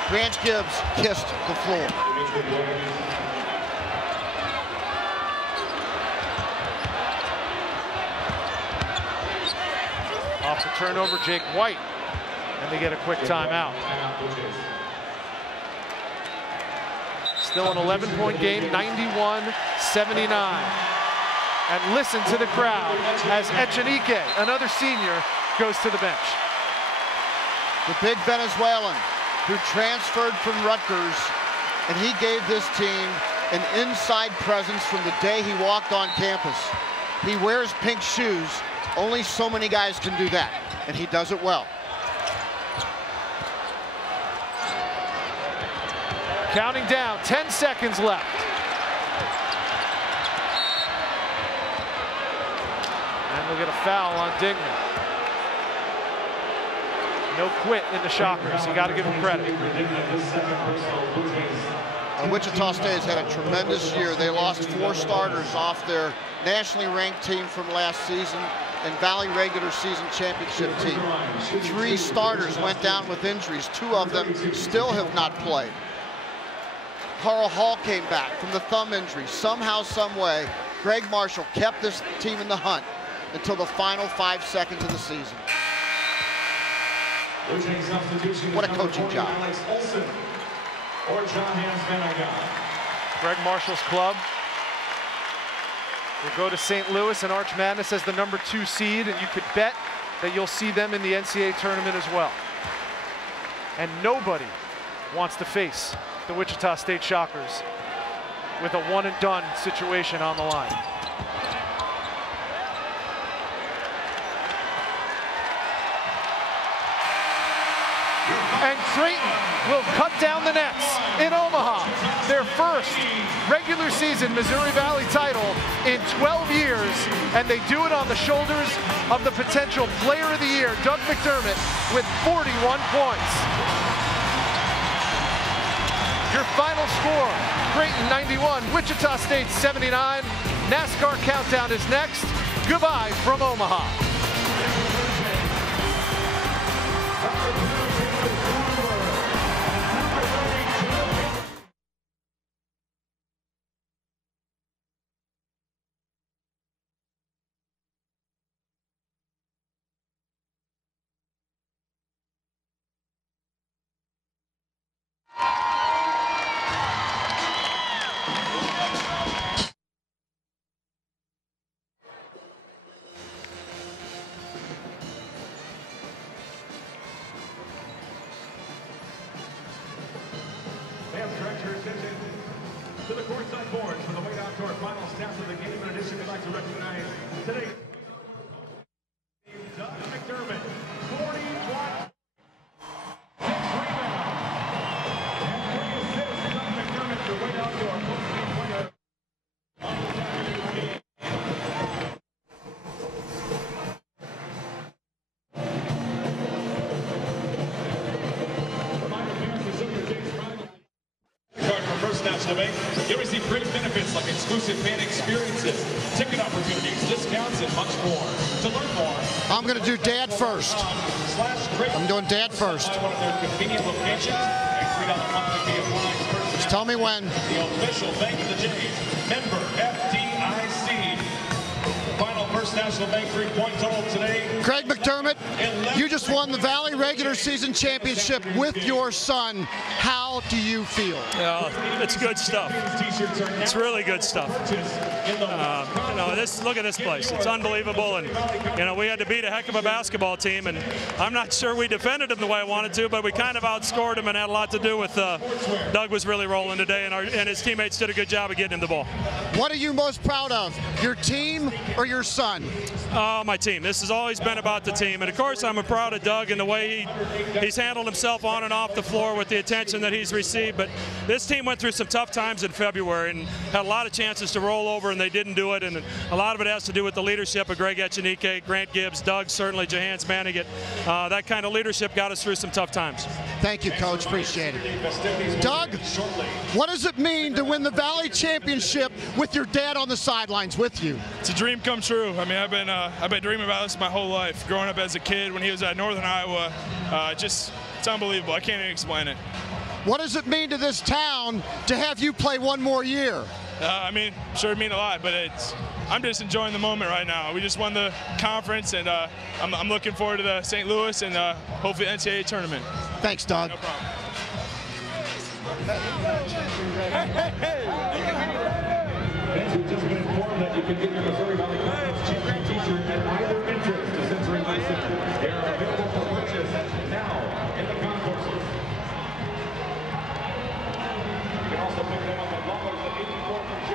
Grant Gibbs kissed the floor. Off the turnover, Jake White, and they get a quick timeout. Still an 11-point game, 91-79. And listen to the crowd as Echenike, another senior, goes to the bench. The big Venezuelan who transferred from Rutgers, and he gave this team an inside presence from the day he walked on campus. He wears pink shoes. Only so many guys can do that, and he does it well. Counting down, 10 seconds left. And we'll get a foul on Dingman. No quit in the Shockers. You got to give them credit. Wichita State has had a tremendous year. They lost 4 starters off their nationally ranked team from last season and Valley regular season championship team. 3 starters went down with injuries. 2 of them still have not played. Carl Hall came back from the thumb injury. Somehow, some way, Greg Marshall kept this team in the hunt until the final 5 seconds of the season. What a coaching job. Greg Marshall's club will go to St. Louis in Arch Madness as the number 2 seed, and you could bet that you'll see them in the NCAA tournament as well. And nobody wants to face the Wichita State Shockers with a one-and-done situation on the line. And Creighton will cut down the nets in Omaha. Their first regular season Missouri Valley title in 12 years, and they do it on the shoulders of the potential player of the year, Doug McDermott, with 41 points. Your final score, Creighton 91, Wichita State 79. NASCAR Countdown is next. Goodbye from Omaha. To the courtside boards for the way down to our final stats of the game. In addition, we'd like to recognize today Doug McDermott, 41, 6 rebounds, and 3 assists. Doug McDermott, the way down to our post-game player on the Saturday's game. Reminder, parents, the Silver Kings Prime. Card for First National Bank. You'll receive great benefits like exclusive fan experiences, ticket opportunities, discounts, and much more. To learn more, I'm going to do Dad first. I'm doing Dad first. One of their convenient locations and $3 monthly fee applies. Just tell me when. The official Bank of the Jays, member FDIC. Final First National Bank three-point total today. Greg McDermott, you just won the Valley regular season championship with your son. How do you feel? It's good stuff. It's really good stuff. You know, look at this place. It's unbelievable, and you know, we had to beat a heck of a basketball team, and I'm not sure we defended them the way I wanted to, but we kind of outscored them, and had a lot to do with Doug was really rolling today, and his teammates did a good job of getting him the ball. What are you most proud of, your team or your son? My team. This has always been about the team, and of course I'm proud of Doug and the way he's handled himself on and off the floor with the attention that he's received. But this team went through some tough times in February and had a lot of chances to roll over, and they didn't do it. And a lot of it has to do with the leadership of Greg Echenique, Grant Gibbs, Doug, certainly Jahans Manigat. That kind of leadership got us through some tough times. Thank you, Coach. Appreciate it. Doug, what does it mean to win the Valley Championship with your dad on the sidelines with you? It's a dream come true. I mean, I've been dreaming about this my whole life. Growing up as a kid when he was at Northern Iowa, it's unbelievable. I can't even explain it. What does it mean to this town to have you play one more year? I mean, sure it mean a lot, but I'm just enjoying the moment right now. We just won the conference, and I'm looking forward to the St. Louis and hopefully the NCAA tournament. Thanks, Doug. No problem. We've just been informed that you can get your Missouri Valley Conference champion t-shirt at either entrance to Sensory Lake Center. They are available for purchase now in the concourses. You can also pick them up at Lowe's at 84 from J.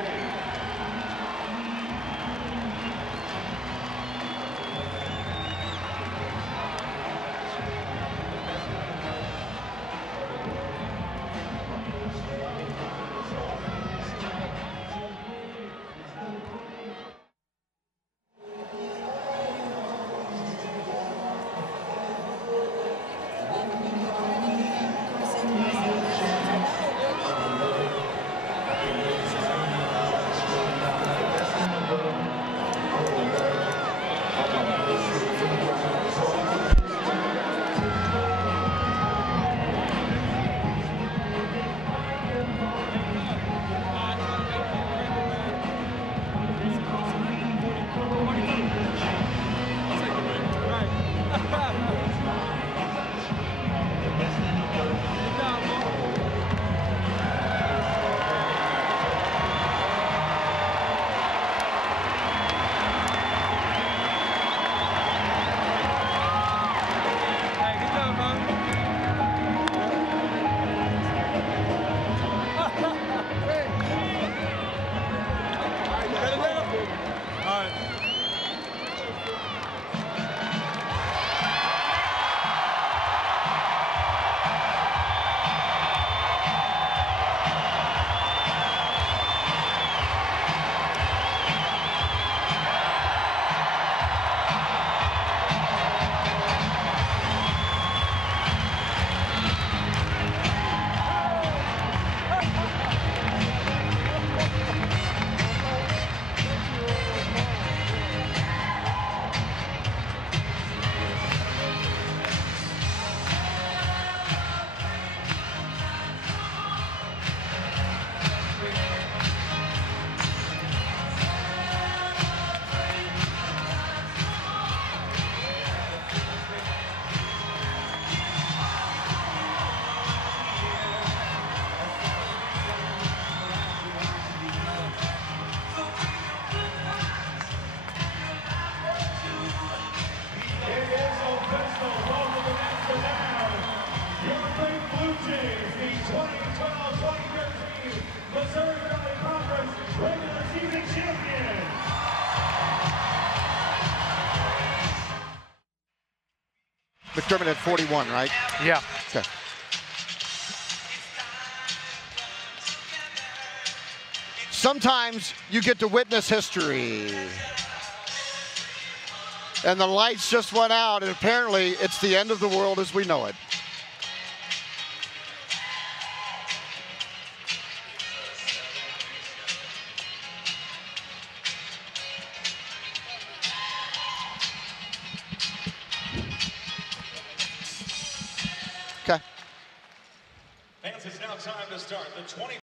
McDermott had 41, right? Yeah. Okay. Sometimes you get to witness history. And the lights just went out, and apparently it's the end of the world as we know it. Okay. Fans, it's now time to start the 20